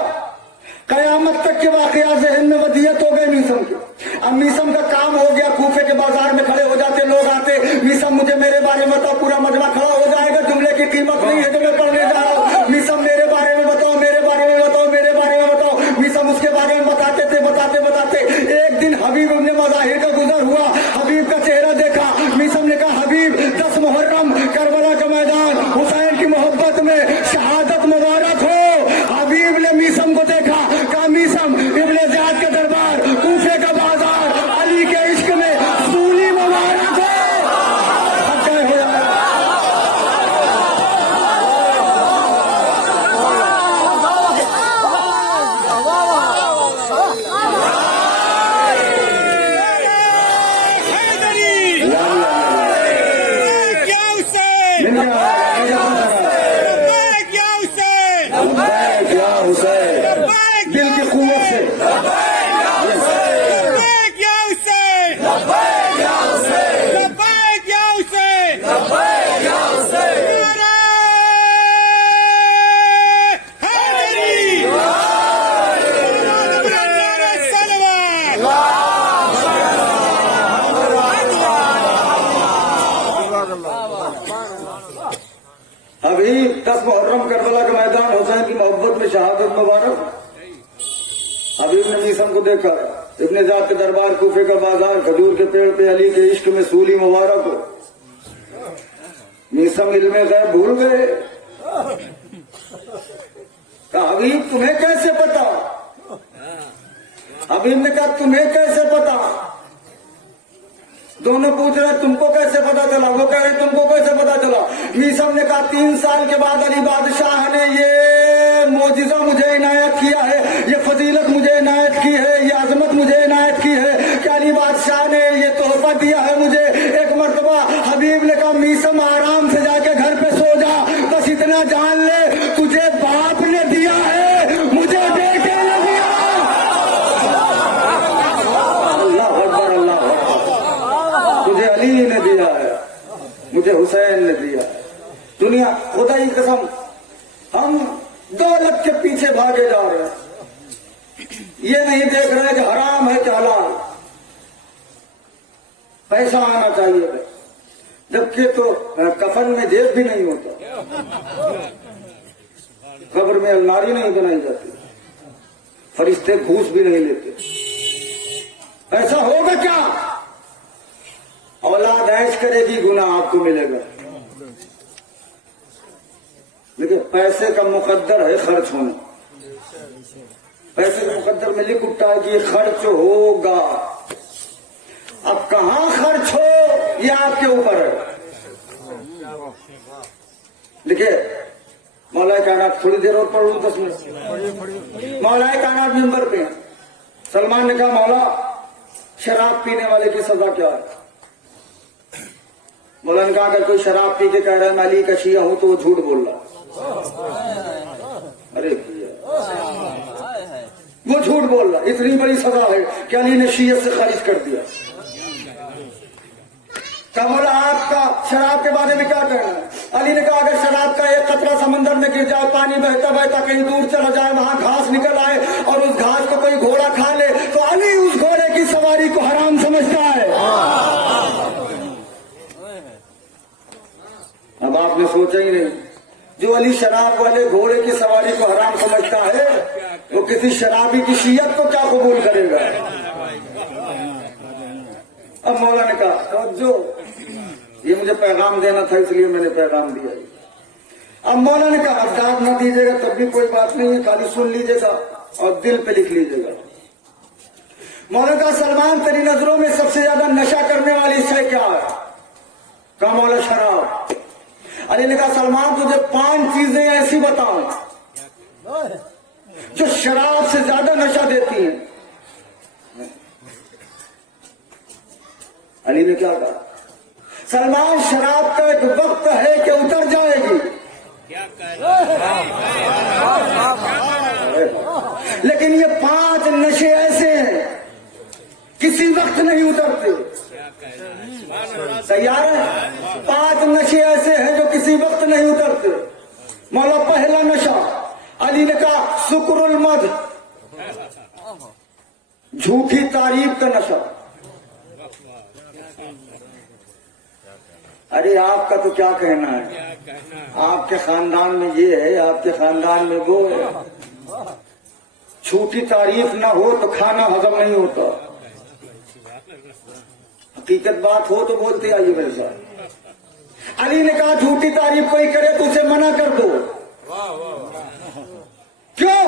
कयामत तक के वाकयात जहन में वदियत हो गए मीसम की। अब मीसम का काम हो गया, कूफे के बाजार में खड़े हो जाते लोग, आते मीसम मुझे मेरे बारे में बताओ, पूरा मजमा खड़ा हो जाएगा, जुमले की कीमत नहीं है जो मैं पढ़ने जा रहा हूँ, मीसम मेरे बारे में बताओ, मेरे बारे में बताओ, मेरे बारे में बताओ। मीसम उसके बारे में बताते थे, बताते बताते एक दिन हबीब इब्ने मज़ाहिर का गुजर हुआ, हबीब का चेहरा देखा। मीसम ने कहा, हबीब 10 मुहर्रम करबला का मैदान, हुसैन की मोहब्बत में शहादत मुबारक हो। हबीब ने मीसम को देखा, कहा मीसम इब्ने ज़ियाद के दरबार, कूफे का बाजार, अली के इश्क में सूली मुबारक हो। अब क्या हो जाएगा? दिल की कुव्वत से अभी 10 मुहर्रम करबला का मैदान, हुसैन की मोहब्बत में शहादत मुबारक। अभी ने मीसम को देखा, इब्ने ज़ियाद के दरबार, कूफे का बाजार, खजूर के पेड़ पे अली के इश्क में सूली मुबारक हो। मीसम इल्मे गैब भूल गए। कहा, हबीब तुम्हें कैसे पता? हबीब ने कहा, तुम्हें कैसे पता? दोनों पूछ रहे तुमको कैसे पता चला, वो कह रहे तुमको कैसे पता चला। मीसम ने कहा, 3 साल के बाद अली बादशाह ने ये मोजिजा मुझे इनायत किया है, ये फजीलत मुझे इनायत की है, ये अजमत मुझे इनायत की है कि अली बादशाह ने ये तोहफा दिया है मुझे। एक मर्तबा हबीब ने कहा, मीसम आराम से जाके घर पे सो जा, बस इतना जान ले तुझे बाप ने दिया है, मुझे बेटे ने दिया। अल्लाह अकबर, अल्लाह अकबर। तुझे अली ने दिया है, मुझे हुसैन ने दिया है। दुनिया खुदा की कसम, हम दौलत के पीछे भागे जा रहे हैं, ये नहीं देख रहे कि हराम है कि हलाल। पैसा आना चाहिए, जबकि तो कफन में जेब भी नहीं होता, कब्र में अलमारी नहीं बनाई जाती, फरिश्ते घूस भी नहीं लेते। ऐसा होगा क्या? औलाद ऐश करेगी, गुनाह आपको मिलेगा। लेकिन पैसे का मुकद्दर है खर्च होना, पैसे के मुकद्दर में लिख उठा है कि ये खर्च होगा। अब कहां खर्च हो ये आपके ऊपर है। देखिए, मौलाए कायनात, थोड़ी देर और पढ़ लूं 10 मिनट। मौलाए कायनात मिंबर पे, सलमान ने कहा, मौला शराब पीने वाले की सजा क्या है? मौला ने कहा, अगर कोई शराब पी के कह रहा है मैं अली का शिया हूं तो वो झूठ बोल रहा। अरे वो झूठ बोल रहा, इतनी बड़ी सजा है कि अली ने शियत से खारिज कर दिया। कमला आपका शराब के बारे में क्या कहना है? अली ने कहा, अगर शराब का एक कतरा समंदर में गिर जाए, पानी बहता बहता कहीं दूर चला जाए, वहां घास निकल आए और उस घास को कोई घोड़ा खा ले, तो अली उस घोड़े की सवारी को हराम समझता है। अब आपने सोचा ही नहीं, जो अली शराब वाले घोड़े की सवारी को हराम समझता है, वो किसी शराबी की शियत को क्या कबूल करेगा? अब मौला ने कहा, तो जो ये मुझे पैगाम देना था इसलिए मैंने पैगाम दिया। अब मौलाना ने कहा जवाब न दीजिएगा तब भी कोई बात नहीं है, खाली सुन लीजिएगा और दिल पे लिख लीजिएगा। मौलाना कहा सलमान तेरी नजरों में सबसे ज्यादा नशा करने वाली शय क्या है? कहा मौला शराब। अली ने कहा सलमान तुझे 5 चीजें ऐसी बताऊं जो शराब से ज्यादा नशा देती हैं। अली ने क्या कहा? सलमान शराब का एक वक्त है कि उतर जाएगी, लेकिन ये 5 नशे ऐसे हैं किसी वक्त नहीं उतरते। तैयार है? 5 नशे ऐसे हैं जो किसी वक्त नहीं उतरते। मौला पहला नशा, अली ने कहा शुक्रुल मद, झूठी तारीफ का नशा। अरे आपका तो क्या कहना है, आपके खानदान में ये है, आपके खानदान में वो है। झूठी तारीफ ना हो तो खाना हजम नहीं होता। हकीकत बात हो तो बोलते आइए मेरे साथ। अली ने कहा झूठी तारीफ कोई करे तो उसे मना कर दो। क्यों?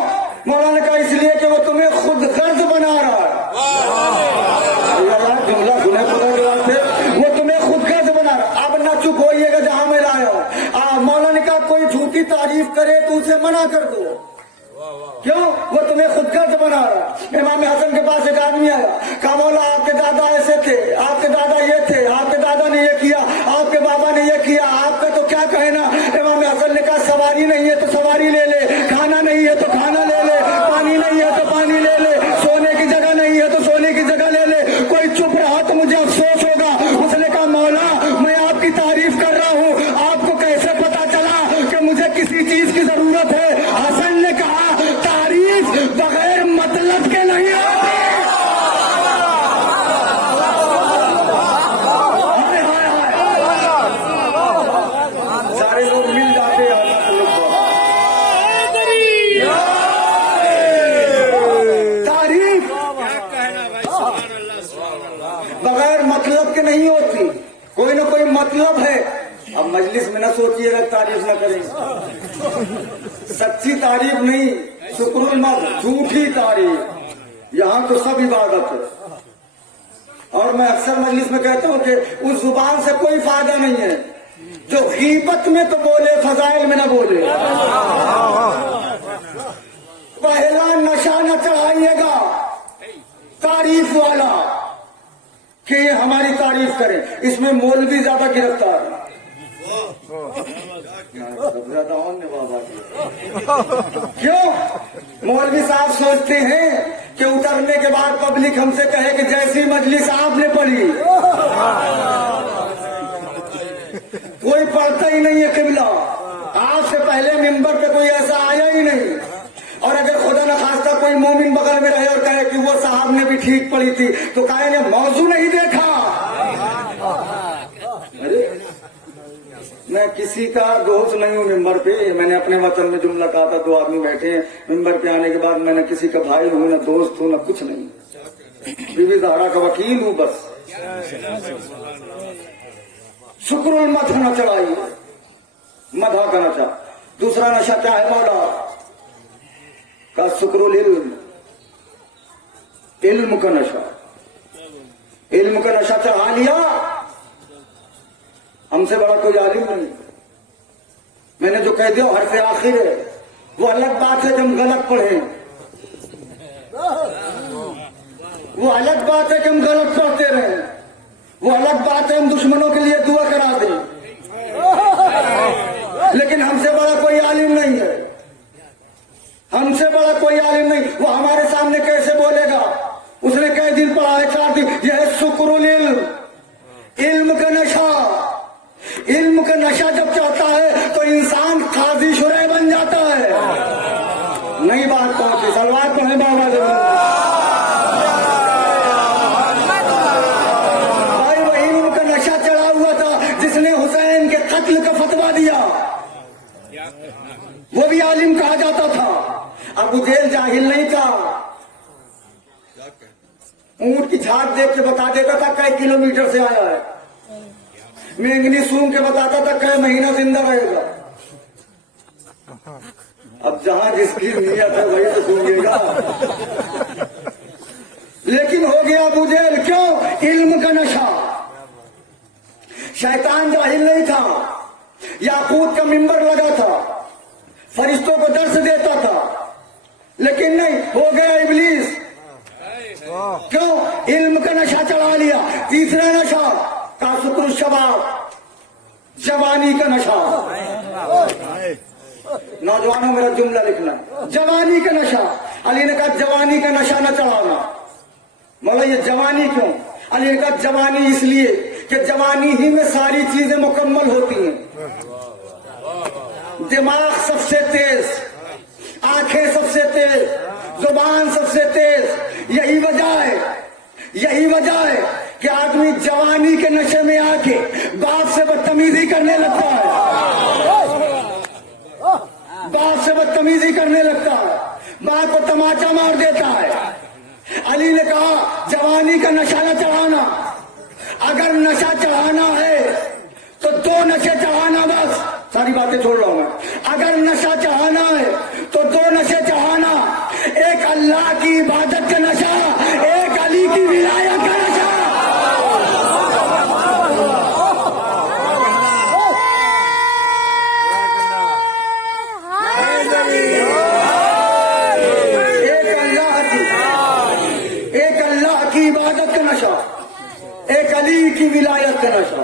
मौलाना ने कहा इसलिए कि वो तुम्हें खुद कर्ज बना रहा है। जुमला सुने खुदा के वास्ते, वो तुम्हें खुद कर्ज बना रहा। अब ना चुप होइएगा जहां मैं लाया हूं। मौलाना ने कहा कोई झूठी तारीफ करे तो उसे मना कर दो। क्यों? वो तुम्हें खुद कर्ज बना रहा। इमाम हसन के पास एक आदमी आया, कहा मौला आपके दादा ऐसे थे, आपके दादा ये थे, आपके दादा ने ये किया, आपके बाबा ने ये किया, आपका तो क्या कहना? इमाम हसन ने कहा सवारी नहीं है तो सवारी ले ले, खाना नहीं है तो खाना ले ले, पानी नहीं है तो पानी ले ले, सोने की जगह नहीं है तो सोने की जगह ले ले। कोई चुप रहा तो मुझे अफसोस होगा। उसने कहा मौला मैं आपकी तारीफ कर रहा हूँ, आपको कैसे पता चला कि मुझे किसी चीज की जरूरत है? हसन ने कहा तारीफ बगैर मतलब के नहीं होती। सारे लोग मिल जाते हैं तारीफ बगैर मतलब के नहीं होती, कोई ना कोई मतलब है। अब मजलिस में ना सोचिएगा तारीफ ना करें, सच्ची तारीफ नहीं, शुक्रुल मद, झूठी तारीफ। यहां तो सब इबादत है। और मैं अक्सर मजलिस में कहता हूं कि उस जुबान से कोई फायदा नहीं है जो गीबत में तो बोले फजाइल में ना बोले। पहला नशा न चढ़ाइएगा तारीफ वाला कि ये हमारी तारीफ करें। इसमें मौलवी ज्यादा गिरफ्तार है। क्यों? मौलवी साहब सोचते हैं कि उतरने के बाद पब्लिक हमसे कहे कि जैसी मजलिस आपने पढ़ी। कोई पढ़ता ही नहीं है किबला, आपसे पहले मिंबर पे कोई ऐसा आया ही नहीं। और अगर खुदा न खास्ता कोई मोमिन बगल में रहे और कहे कि वो साहब ने भी ठीक पढ़ी थी तो कहेंगे मौजू नहीं देखा। अरे मैं किसी का दोस्त नहीं हूँ मिंबर पे। मैंने अपने वतन में जुमला कहा था, 2 आदमी बैठे हैं मिंबर पे आने के बाद, मैंने किसी का भाई हूँ ना दोस्त हूँ ना कुछ नहीं, बीवी जहरा का वकील हूँ बस। शुक्रुल मद न चढ़ाइए, मधा का नशा। दूसरा नशा क्या है मौला का? शुक्रुल इल्म, इल्म का नशा। इल्म का नशा चढ़ा लिया, हमसे बड़ा कोई आलिम नहीं। मैंने जो कह दिया हर से आखिर है। वो अलग बात है कि हम गलत पढ़े, वो अलग बात है कि हम गलत पढ़ते रहे, वो अलग बात है हम दुश्मनों के लिए दुआ करा दें, लेकिन हमसे बड़ा कोई आलिम नहीं है। हमसे बड़ा कोई आलिम नहीं। वो हमारे सामने कैसे बोलेगा? उसने कई दिन पढ़ा है, 4 दिन। यह है शुक्रुल इल्म, इल्म का नशा। इल्म का नशा जब चढ़ता है तो इंसान काजी शुरे बन जाता है। नई बात पहुंची, सलवार पढ़े बाबा जरूर। भाई वही इल्म का नशा चढ़ा हुआ था जिसने हुसैन के कत्ल का फतवा दिया, वो भी आलिम कहा जाता था। अबू जेल जाहिल नहीं था, ऊंट की झाग देख के बता देता था कई किलोमीटर से आया है। मेंगनी सूंघ के बताता था कई महीना जिंदा रहेगा। अब जहां जिसकी नीयत है वही तो सूंघेगा। लेकिन हो गया अबू जहल, क्यों? इल्म का नशा। शैतान जाहिल नहीं था, याकूत का मिंबर लगा था, फरिश्तों को दर्श देता था, लेकिन नहीं, हो गया इब्लीस। क्यों? इल्म का नशा चढ़ा लिया। तीसरा नशा का शुक्र शबाब, जवानी का नशा। नौजवानों मेरा जुमला लिखना, जवानी का नशा। अली ने कहा जवानी का नशा न चढ़ाना। बोला ये जवानी क्यों? अली ने कहा जवानी इसलिए कि जवानी ही में सारी चीजें मुकम्मल होती हैं। दिमाग सबसे तेज, आंखें सबसे तेज, जुबान सबसे तेज। यही वजह है कि आदमी जवानी के नशे में आके बाप से बदतमीजी करने लगता है, बाप से बदतमीजी करने लगता है, मां को तमाचा मार देता है। अली ने कहा जवानी का नशा न चढ़ाना। अगर नशा चढ़ाना है तो 2 नशे चढ़ाना, बस सारी बातें छोड़ रहा हूं मैं। अगर नशा चढ़ाना है तो 2 नशे चढ़ाना, एक अल्लाह की इबादत का नशा, एक अली की विलायत का नशा। एक अल्लाह की इबादत का नशा, एक अली की विलायत का नशा।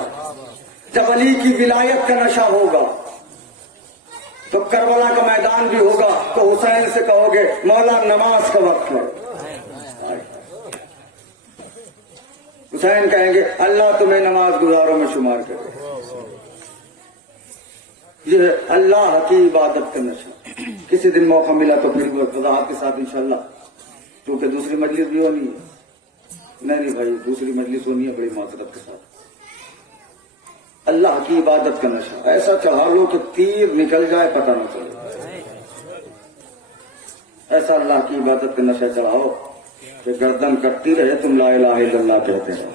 जब अली की विलायत का नशा होगा तो करबला का मैदान भी होगा तो हुसैन से कहोगे मौला नमाज का वक्त है। हुसैन कहेंगे अल्लाह तुम्हें नमाज गुजारों में शुमार करे। ये है अल्लाह की इबादत का नशा। किसी दिन मौका मिला तो फिर खुदा आपके साथ इंशाल्लाह, क्योंकि दूसरी मजलिस भी होनी है। नहीं भाई, दूसरी मजलिस होनी है बड़ी माजरत के साथ। अल्लाह की इबादत का नशा ऐसा चढ़ा लो कि तीर निकल जाए पता न चले। ऐसा अल्लाह की इबादत का नशा चढ़ाओ कि गर्दन कटती रहे तुम ला इलाहा इल्लल्लाह कहते रहो।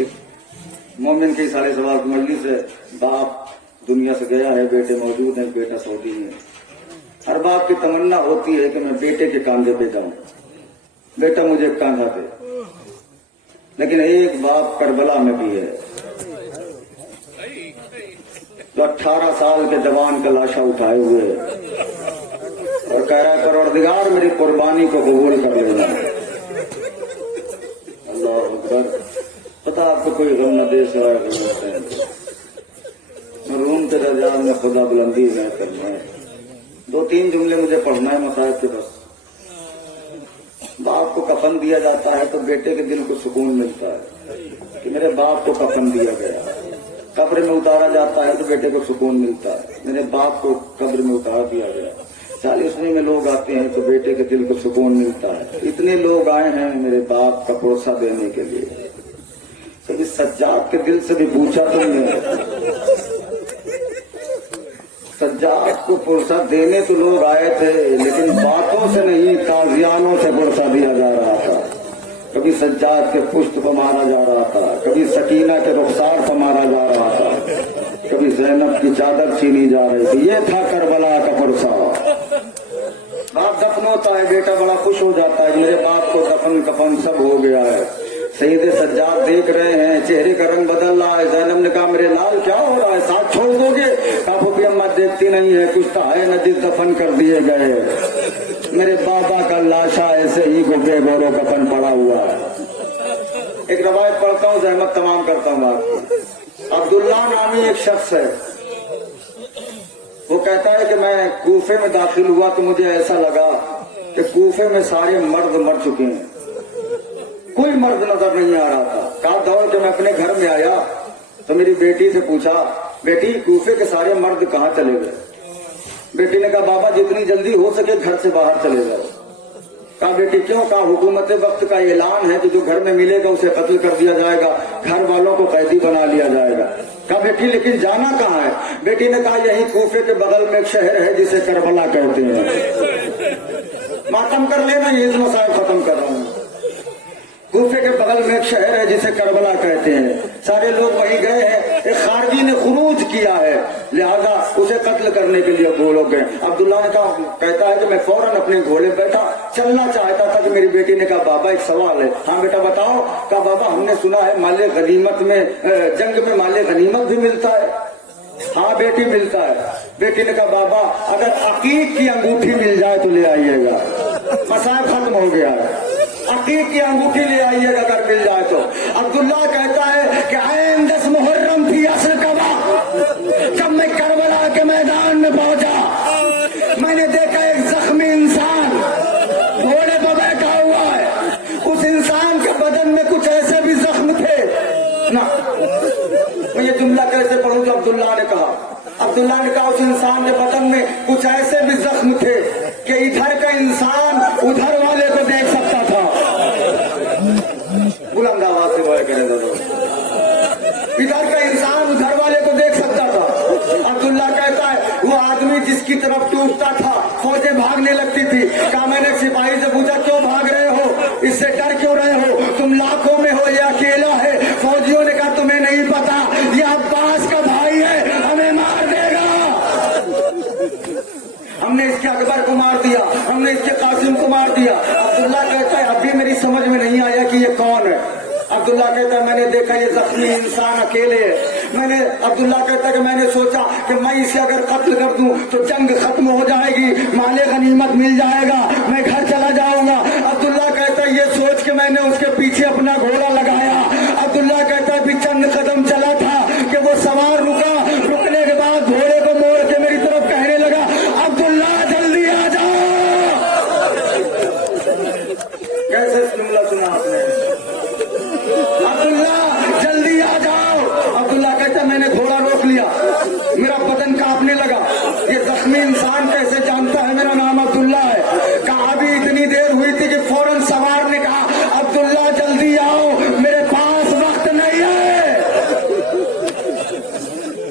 एक मोमिन की 7.25 मजलिस है, बाप दुनिया से गया है, बेटे मौजूद हैं, बेटा सऊदी में। हर बाप की तमन्ना होती है कि मैं बेटे के कांधे पे जाऊं, बेटा मुझे कांधा दे। लेकिन एक बाप करबला में भी है जो 18 साल के जवान का लाशा उठाए हुए है और कह रहा है परवरदिगार मेरी कुर्बानी को कबूल कर लेना। अल्लाह अकबर। पता आपको कोई गम न दे सिवाय रूम के दरजान में खुदा बुलंदी न करना है। 2-3 जुमले मुझे पढ़ना है मसाहब के। बस बाप को कफन दिया जाता है तो बेटे के दिल को सुकून मिलता है कि मेरे बाप को कफन दिया गया। कब्र में उतारा जाता है तो बेटे को सुकून मिलता है, मेरे बाप को कब्र में उतार दिया गया। 40वीं में लोग आते हैं तो बेटे के दिल को सुकून मिलता है। इतने लोग आए हैं मेरे बाप का पुरसा देने के लिए। कभी सज्जाद के दिल से भी पूछा तुमने? सज्जाद को पुरसा देने तो लोग आए थे, लेकिन बातों से नहीं ताजियानों से पुरसा दिया जा रहा था। कभी सज्जाद के पुष्ट पर मारा जा रहा था, कभी सकीना के रुखसार पर मारा जा रहा था, कभी ज़ैनब की चादर छीनी जा रही थी। ये था करबला का पुरसा। बाप दफन होता है, बेटा बड़ा खुश हो जाता है, मेरे बाप को दफन कफन सब हो गया है। सईद सज्जाद देख रहे हैं, चेहरे का रंग बदल रहा है। ज़ैनब ने कहा मेरे लाल क्या हो रहा है, साथ छोड़ दोगे? कहा अम्मा देखती नहीं है, कुछ तो है न जिस दफन कर दिए गए। मेरे बाबा का लाशा ऐसे ही गुबे गोरो कफन पड़ा हुआ है। एक रवायत पढ़ता हूँ, जहमत तमाम करता हूँ आपको। अब्दुल्ला नामी एक शख्स है, वो कहता है कि मैं कूफे में दाखिल हुआ तो मुझे ऐसा लगा कि कूफे में सारे मर्द मर चुके हैं, कोई मर्द नजर नहीं आ रहा था। कहा दौड़ के मैं अपने घर में आया तो मेरी बेटी से पूछा, बेटी कूफे के सारे मर्द कहाँ चले गए? बेटी ने कहा बाबा जितनी जल्दी हो सके घर से बाहर चले जाओ। कहा बेटी क्यों? कहा हुकूमत वक्त का ऐलान है कि जो घर में मिलेगा उसे कत्ल कर दिया जाएगा, घर वालों को कैदी बना लिया जाएगा। कहा बेटी लेकिन जाना कहाँ है? बेटी ने कहा यही कूफे के बगल में एक शहर है जिसे करबला कहते हैं। मातम कर लेना, ये मसाइल खत्म कर रहा हूँ। कूफे के बगल में एक शहर है जिसे करबला कहते हैं। सारे लोग वहीं गए हैं। एक खारजी ने खुरूज किया है, लिहाजा उसे कत्ल करने के लिए घोड़ों के। अब्दुल्ला ने कहा, कहता है कि मैं फौरन अपने घोड़े बैठा, चलना चाहता था कि मेरी बेटी ने कहा, बाबा एक सवाल है। हाँ बेटा बताओ। कहा, बाबा हमने सुना है माले गनीमत में, जंग में माले गनीमत भी मिलता है। हाँ बेटी मिलता है। बेटी ने कहा, बाबा अगर अकीक की अंगूठी मिल जाए तो ले आइएगा। मसाइल खत्म हो गया है, अकीक की अंगूठी ले आइएगा अगर मिल जाए तो। अब्दुल्ला कहता है कि ऐन 10 मुहर्रम थी असर कबा, जब मैं करबला के मैदान में पहुंचा, मैंने देखा एक जख्मी इंसान घोड़े पर बैठा हुआ है। उस इंसान के बदन में कुछ ऐसे भी जख्म थे ना। मैं ये जुमला कैसे पढ़ूं जो अब्दुल्ला ने कहा। अब्दुल्ला ने कहा उस इंसान के बदन में कुछ ऐसे भी जख्म थे कि इधर का इंसान उधर वाले को देख सकता था। बुलंद आवाज से बोले करें दोनों, इधर का इंसान उधर वाले को देख सकता था। अब्दुल्ला कहता है वो आदमी जिसकी तरफ टूटता था फौजें भागने लगती थी। कहा, मैंने सिपाही से पूछा, क्यों भाग रहे हो, इससे डर क्यों रहे हो, तुम लाखों में हो, ये अकेला है। फौजियों ने कहा, तुम्हें नहीं पता, ये अब्बास का भाई है, हमें मार देगा। हमने इसके अकबर को मार दिया, हमने इसके कासिम को मार दिया। अब्दुल्ला कहता है अभी मेरी समझ में नहीं आया कि ये कौन है। अब्दुल्ला कहता है मैंने देखा ये जख्मी इंसान अकेले है। अब्दुल्ला कहता है कि मैंने सोचा कि मैं इसे अगर कत्ल कर दूं तो जंग खत्म हो जाएगी, माले गनीमत मिल जाएगा, मैं घर चला जाऊंगा। अब्दुल्ला कहता है ये सोच के मैंने उसके पीछे अपना घोड़ा लगाया। अब्दुल्ला कहता है भी चंद कदम चला था कि वो सवार रुका। रुकने के बाद घोड़े को मोड़ के मेरी तरफ कहने लगा, अब्दुल्ला जल्दी आ जाओ। कैसे जुमला सुना आपने, अब्दुल्ला जल्दी आ जाओ। अब्दुल्ला कहता मैंने घोड़ा रोक लिया, मेरा बदन कांपने लगा। ये जख्मी इंसान कैसे जानता है मेरा नाम अब्दुल्ला है। कहा अभी इतनी देर हुई थी कि फौरन सवार ने कहा, अब्दुल्ला जल्दी आओ, मेरे पास वक्त नहीं है।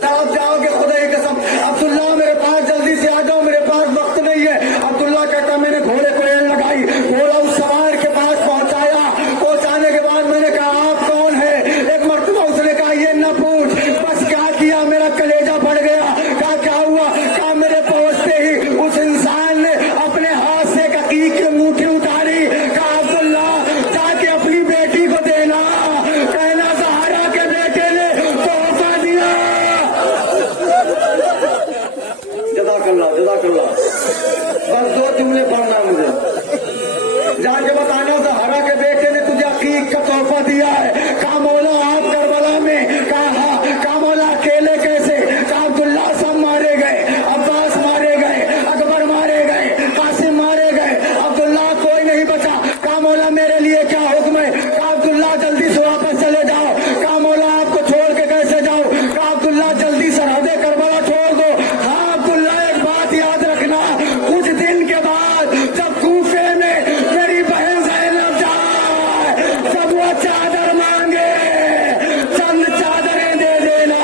तब जाओगे खुदा की कसम, अब्दुल्ला मेरे पास जल्दी से आ जाओ, मेरे पास वक्त नहीं है। अब्दुल्ला कहता मैंने घोड़े को रेल लगाई, घोड़ा उस सवार के पास पहुंचाया। पहुंचाने के बाद मैंने कहा आप कौन है। एक मरतबा उसने कहा ये न पूछ, बस क्या किया, मेरा कलेजा बढ़ गया। कहा क्या हुआ। कहा मेरे पहुंचते ही उस इंसान ने अपने हाथ से एक अकीक की अंगूठी उतारी। कहा अब्दुल्ला जाके अपनी बेटी को देना, कहना सहारा के बेटे ने तोहफा दिया। जज़ाकल्लाह जज़ाकल्लाह। बस 2 जुमले पढ़ना मुझे, जाके बताना सहारा के बेटे ने तुझे अकीक का तोहफा दिया है। कहा मौला आप करबला में। कहा मौला अकेले कैसे। कहा अब्दुल्ला सब मारे गए, अब्बास मारे गए, अकबर मारे गए, कासिम मारे गए, अब्दुल्ला कोई नहीं बचा। कहा मौला मेरे लिए क्या हुक्म है। कहा अब्दुल्ला जल्दी से वापस चले जाओ। कहा मौला आपको छोड़ के कैसे जाऊं। कहा अब्दुल्ला जल्दी सरहदे करबला छोड़ दो। हाँ अब्दुल्ला एक बात याद रखना, कुछ दिन के बाद जब कूफे में मेरी बहन ज़ैनब जाए, जब वो चादर मांगे, चंद चादरें दे देना,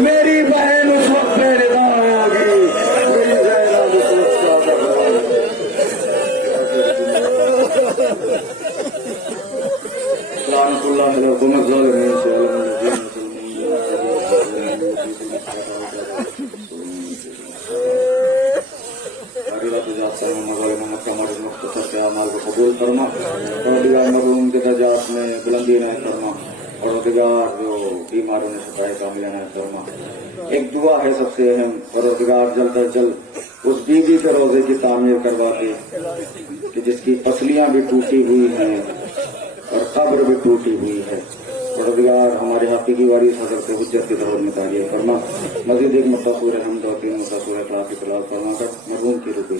मेरी बहन उस वक्त बेरिदा होगी, मेरी ज़ैनब उस वक्त चादर मांगे। लानतुल्लाह अलैहि वसल्लम ज़ालिमीन से अमाल को कबूल फरमा और मरूम के दर्जात में बुलंदी न फरमा और रोजगार जो बीमारों ने सताए कामिल न फरमा। एक दुआ है सबसे अहम, और रोजगार जल्द अज जल्द उस बीवी के रोजे की तामीर करवा दे कि जिसकी पसलियां भी टूटी हुई हैं और कब्र भी टूटी हुई है। रोजगार हमारे हकीकी वारिस हज़रत हुज्जत की दौर में तारीफ फरमा। मज़ीद एक मुत्तक़ूर हमद और 3 मुत्तक़ूर इखलास की तलाश फरमा कर मरहूम की रूह को